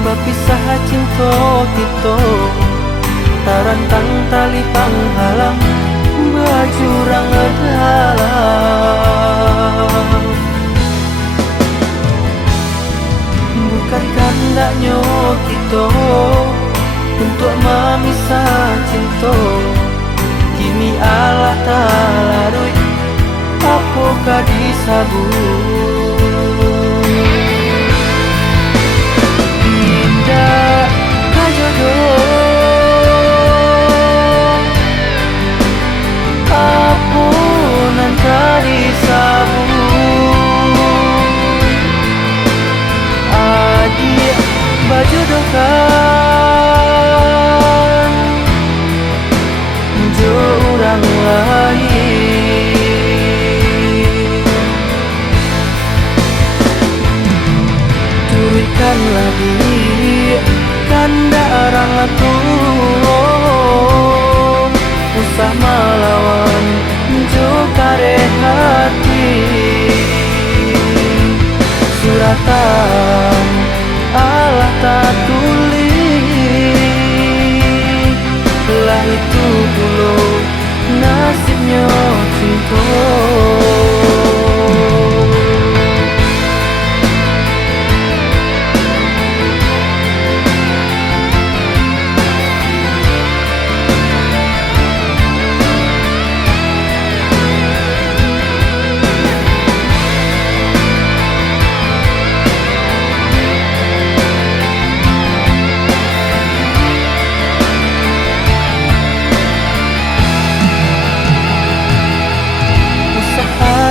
bapisah cinta kita. Tarantang tali panghalang bajurang dalam. Bukan kehendaknya kita untuk memisah cinta. Kini Allah tak larui, apakah disabut. Indah kajodoh, apunan tak disabut. Adik bajodohkan jo orang lain. Tuikanlah diri kanda orang tua, usah melawan jo kare hati. Suratan Allah tak tulis, lah itu dulu nasibnya cinta.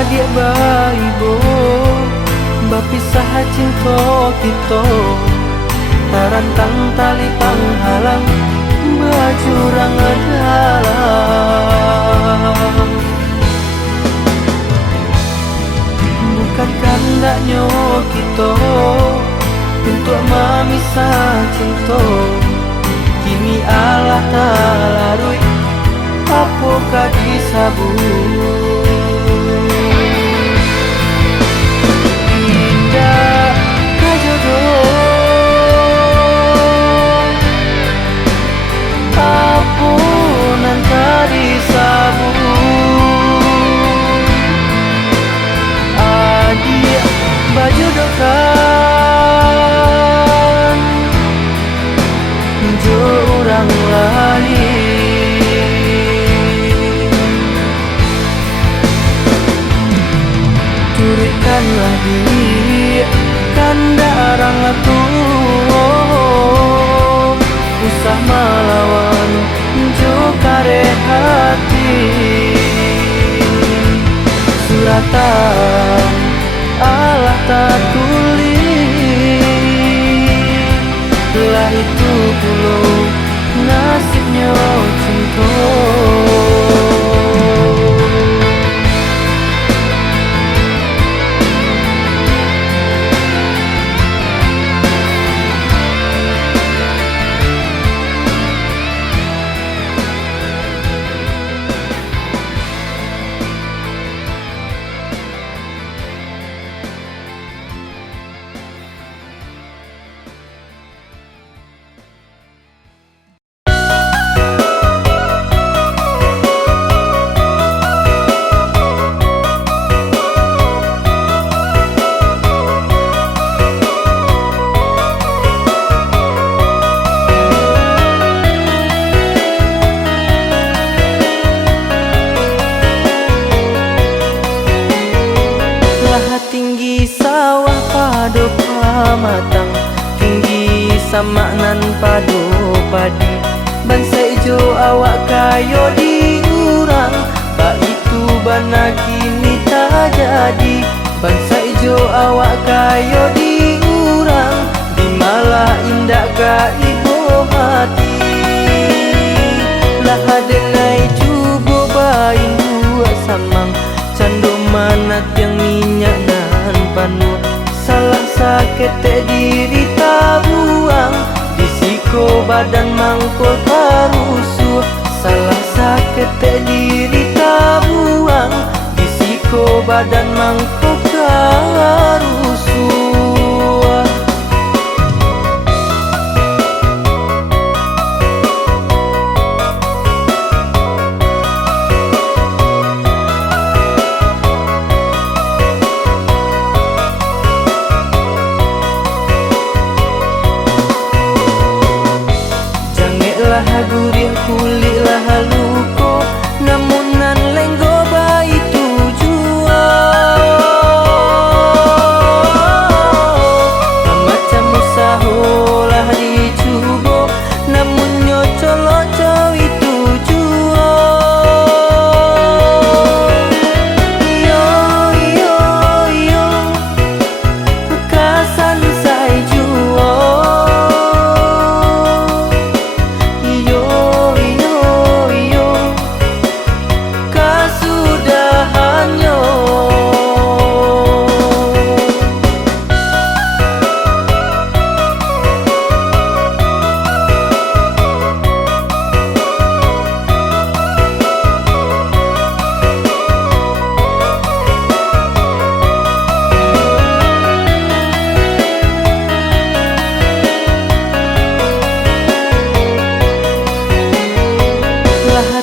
Dia baibo bapisah cinta kita. Tarantang tali panghalang bajurang dalam. Bukan kehendaknya kita untuk memisah cinta. Kini Allah tak larui, apakah disabut. Janganlah di kandarang tu usah melawan jokare hati. Suratan Allah tak tulis, lah itu pula nasibnya cinta. Tinggi sawah pado pamatang, tinggi samaknan pado padi. Bangsa ijo awak kayo diurang, bak itu bana kini tak jadi. Bangsa ijo awak kayo diurang, di malah indah ka ibu hati. Lah adenai cubo bain dua samang, cando manat yang minyak nan panu. Salah sakit diri tabuang, disiko badan mangkul karusuh. Salah sakit diri tabuang, disiko badan mangkul karusuh. Gurih kulit lah luko, namun nan lenggo bayi tujuan. Macam usaha lah dicubo, namun nyocolo jauh itu tujuan. Yo yo yo, kasan saya jual.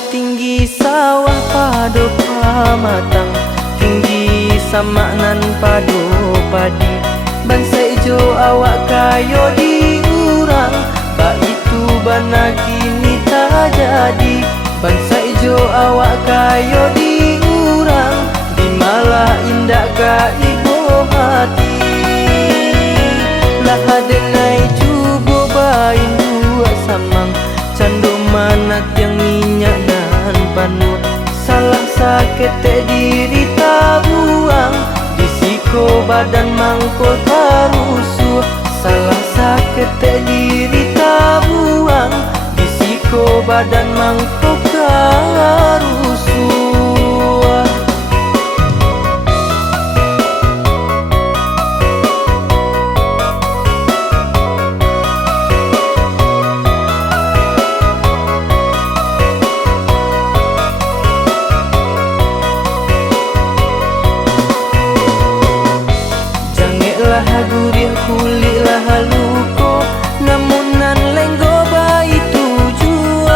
Tinggi sawah pado pamatang, tinggi samaknan pado padi. Bangsa ijo awak kayo diurang, bak itu bana kini tak jadi. Bangsa ijo awak kayo diurang, di malah indah ka ibu hati. Lah adenai cubo bain dua samang, cando manat yang minyak nan panu. Salah sakit diri tabuang, disiko badan mangkul karusuh. Salah sakit diri tabuang, disiko badan mangkul karusuh. Gurih kulit lah luko, namun nan lenggo bayi tujuan.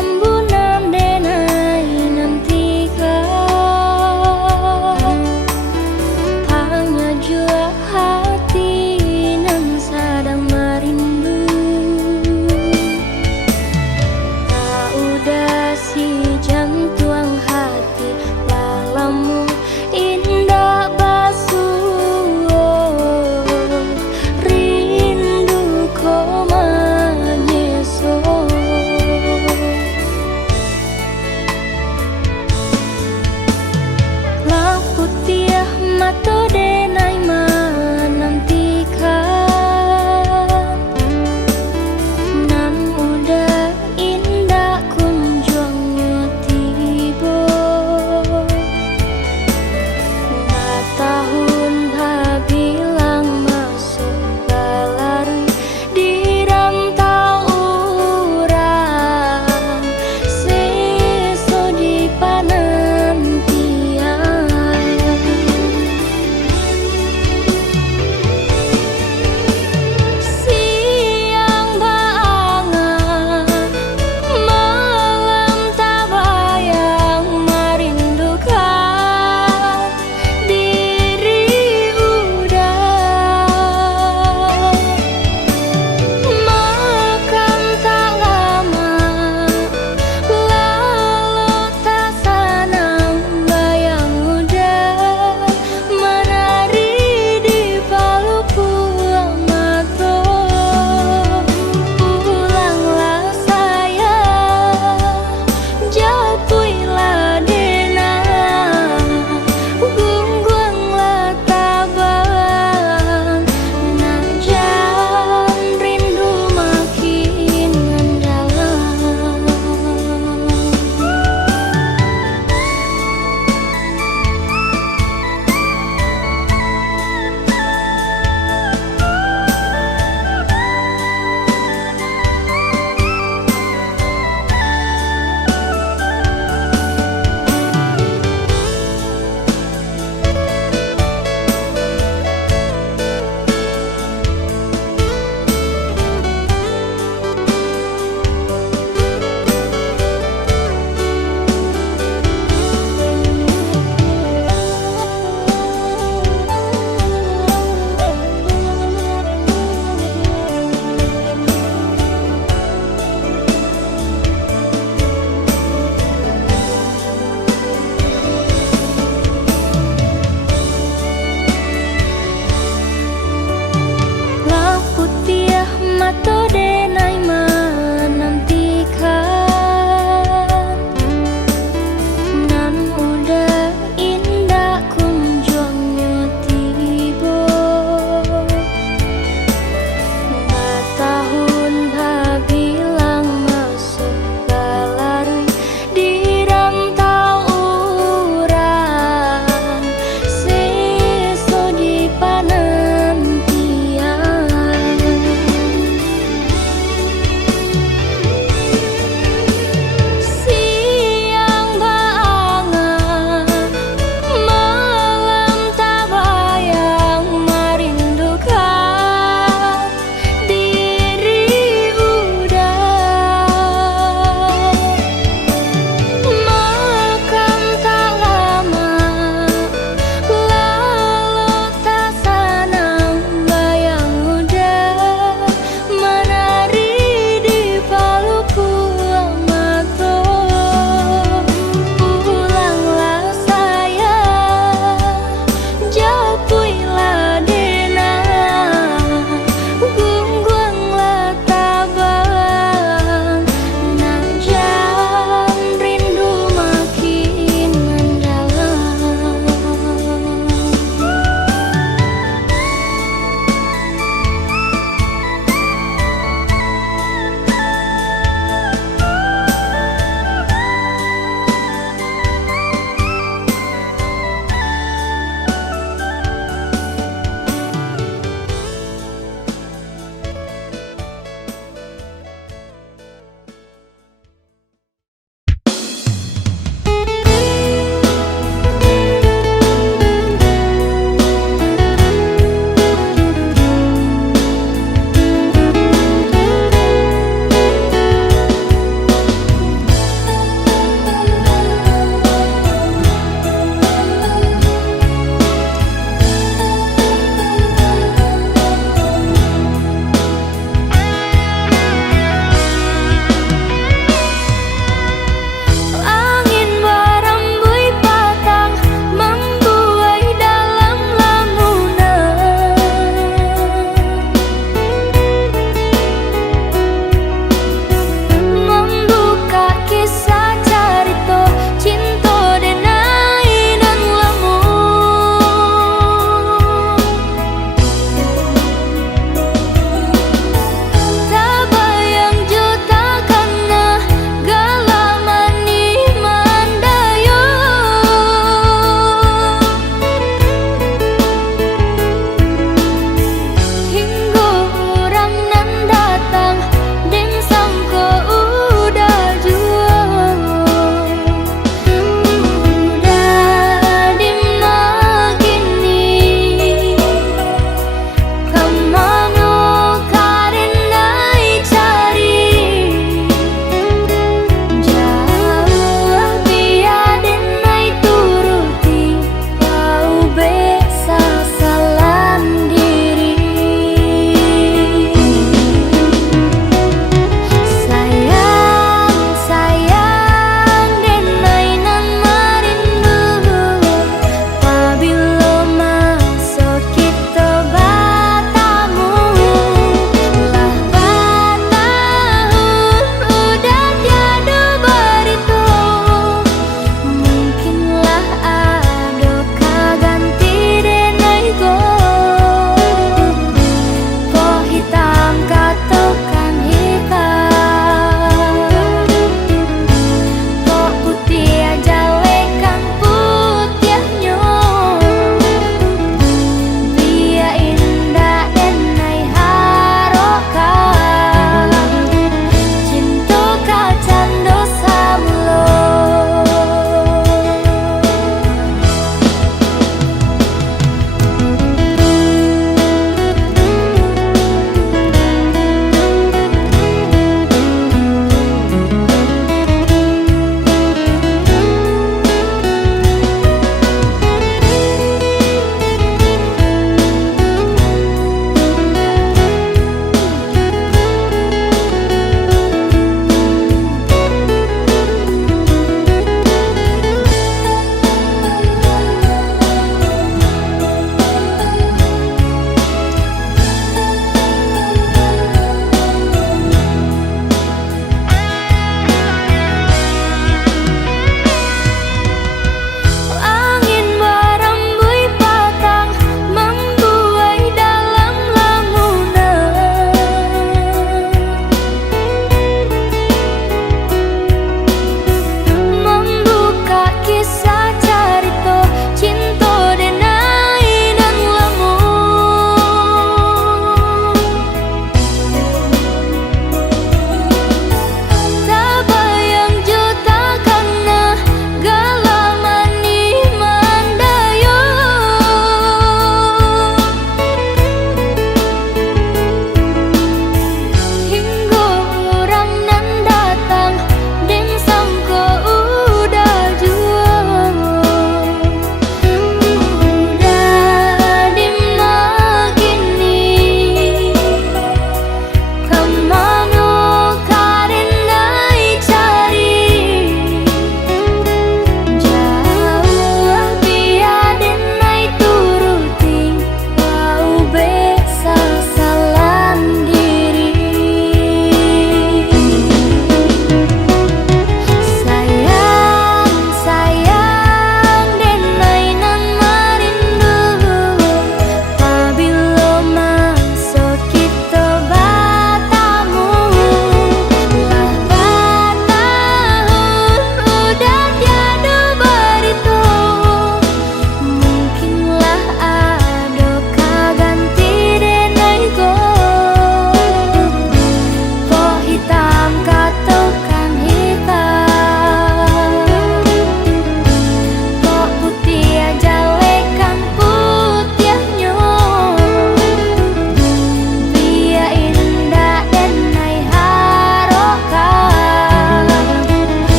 ambunan denai nantikan pangnya jua hati nan sadang merindu tak udah si jantuang hati lalamu indah basuh rindu ko manyeso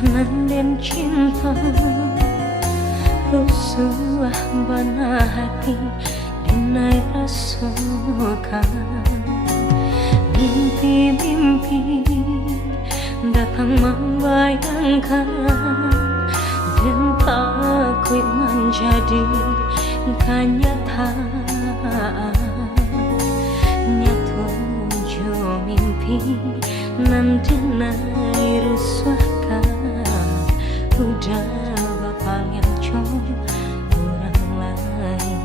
kasihan dan cinta, rusuh bana hati dinai rasakan. Mimpi-mimpi datang membayangkan, dan takut menjadi kenyataan. Nyatuju mimpi nanti naik rusuhkan, udah bakal yang orang lain.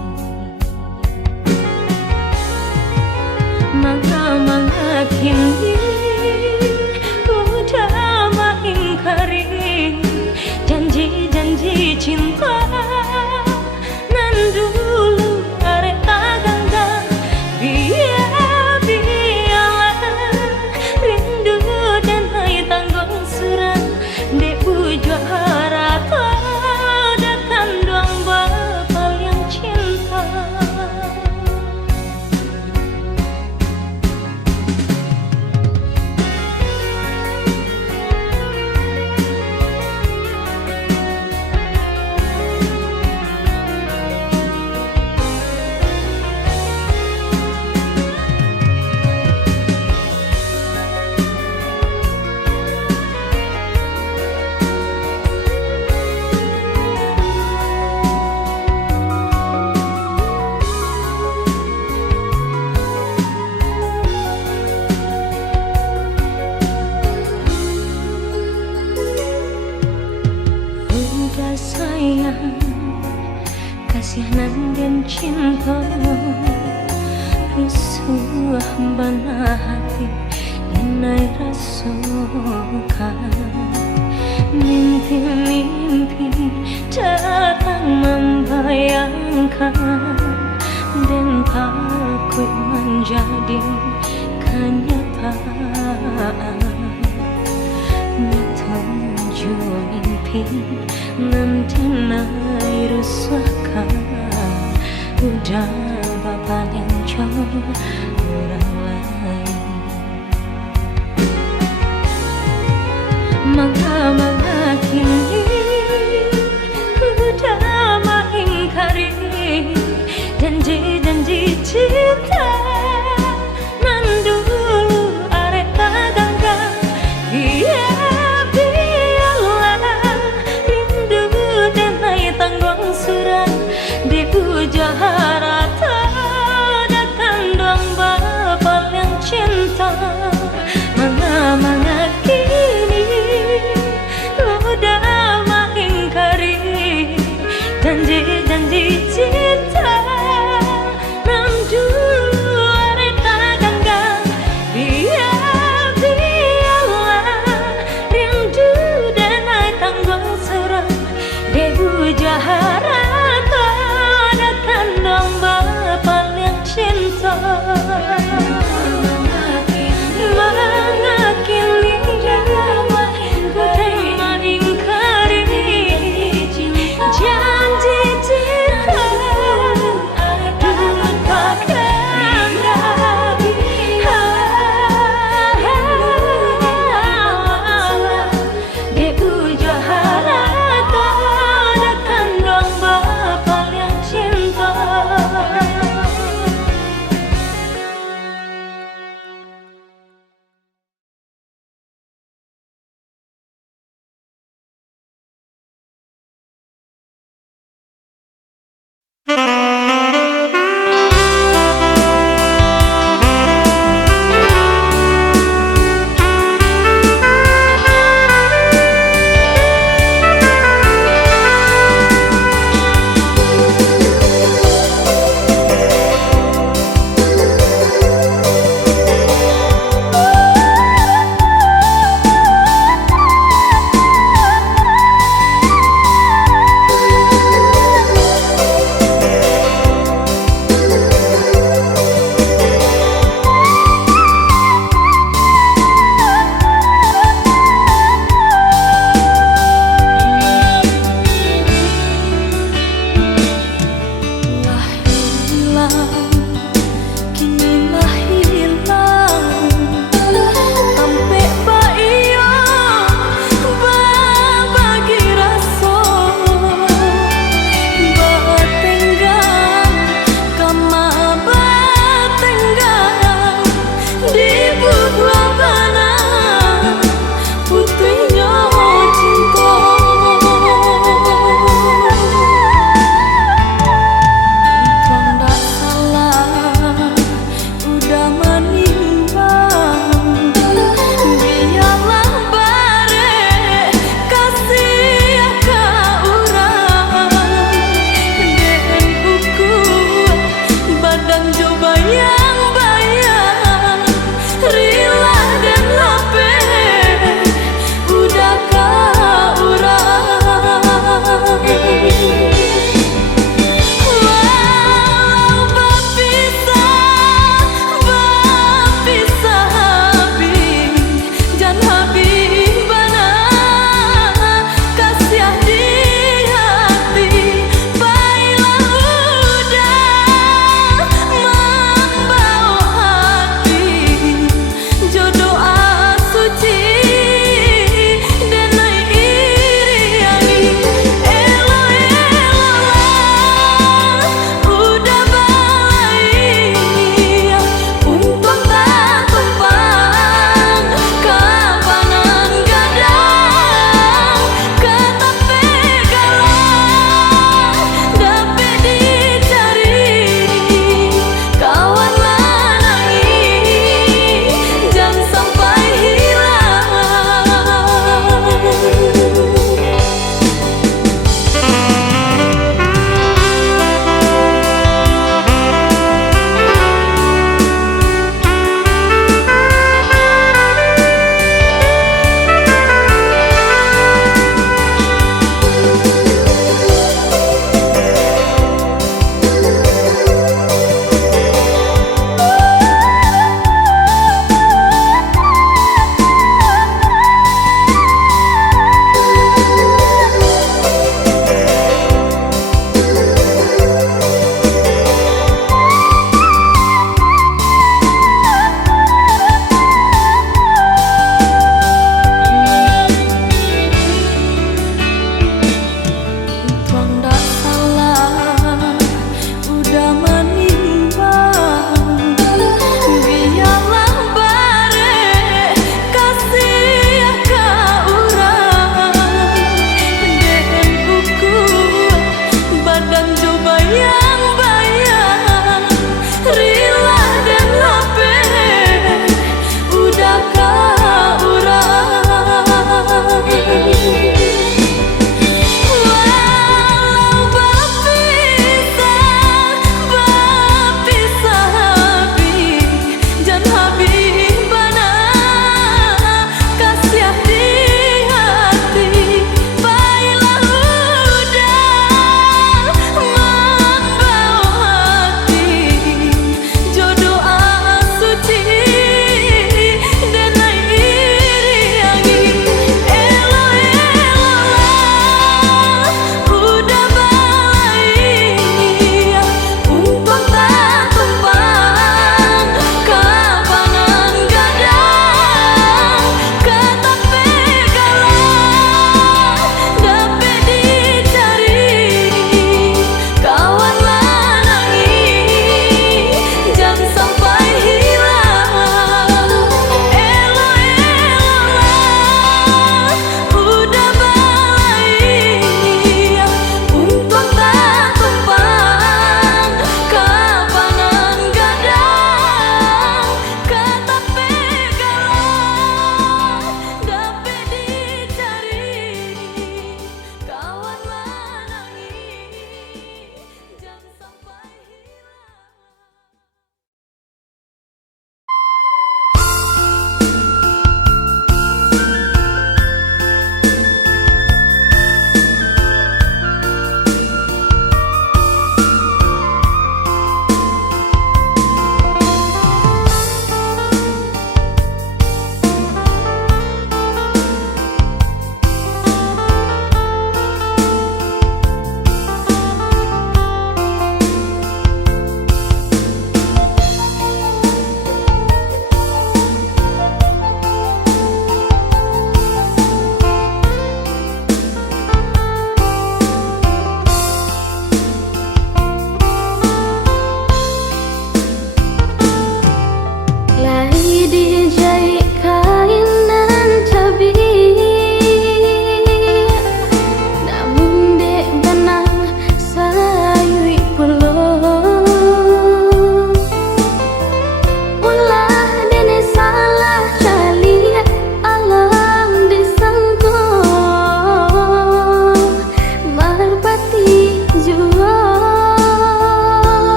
Manga kini udah mengingkari janji-janji cinta nan dulu arek ganggang. Biarlah rindu dan hai tanggung serang dek bujua harata dekan doang bapal yang cinta. Sayang, kasihan dan cinta, rusuh bana hati dinai rasakan. Mimpi-mimpi datang membayangkan, dan takut menjadi kenyataan. Nyatuju mimpi nanti naik rusuhkan, udah bapak yang orang lain. Manga kini udah mengingkari janji-janji cinta nan dulu arek ganggang. Tanggung surang di puja harata dekan doang bapal yang cinta. Manga kini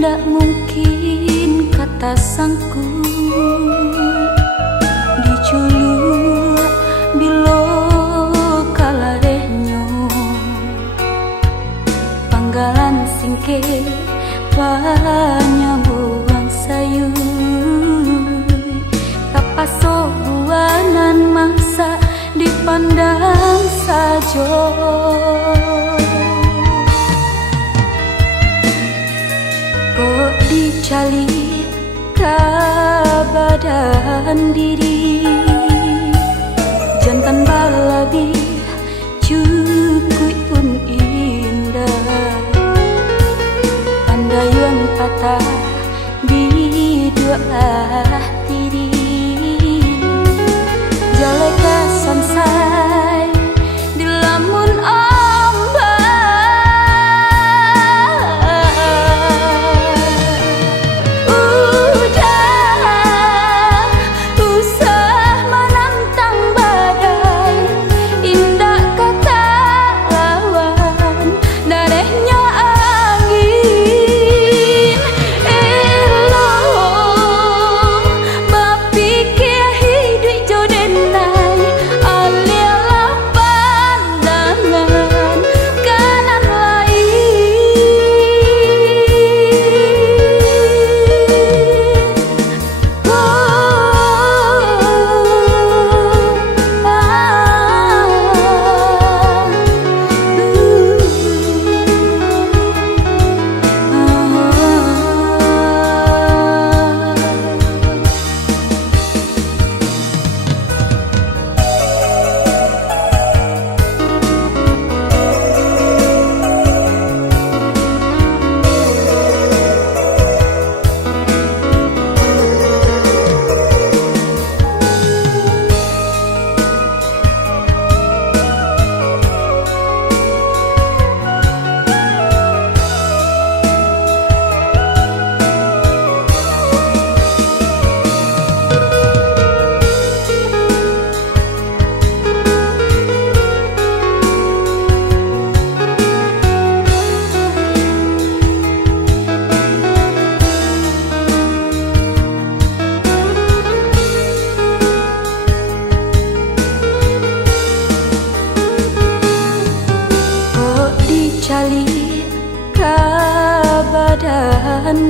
ndak mungkin kata sangku diculuk bilo kalarenyo panggalan singke panyambuang sayu kapaso buanan mangsa dipandang sajo kok dicali kabadan diri jantan balabi cukui pun indah pandayung patah di dua hati jaleka sansai di lamun cali kabadan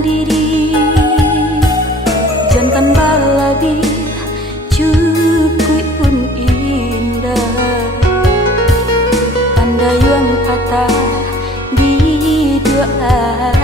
diri jantan balabi cukui pun indah pandayung patah di dua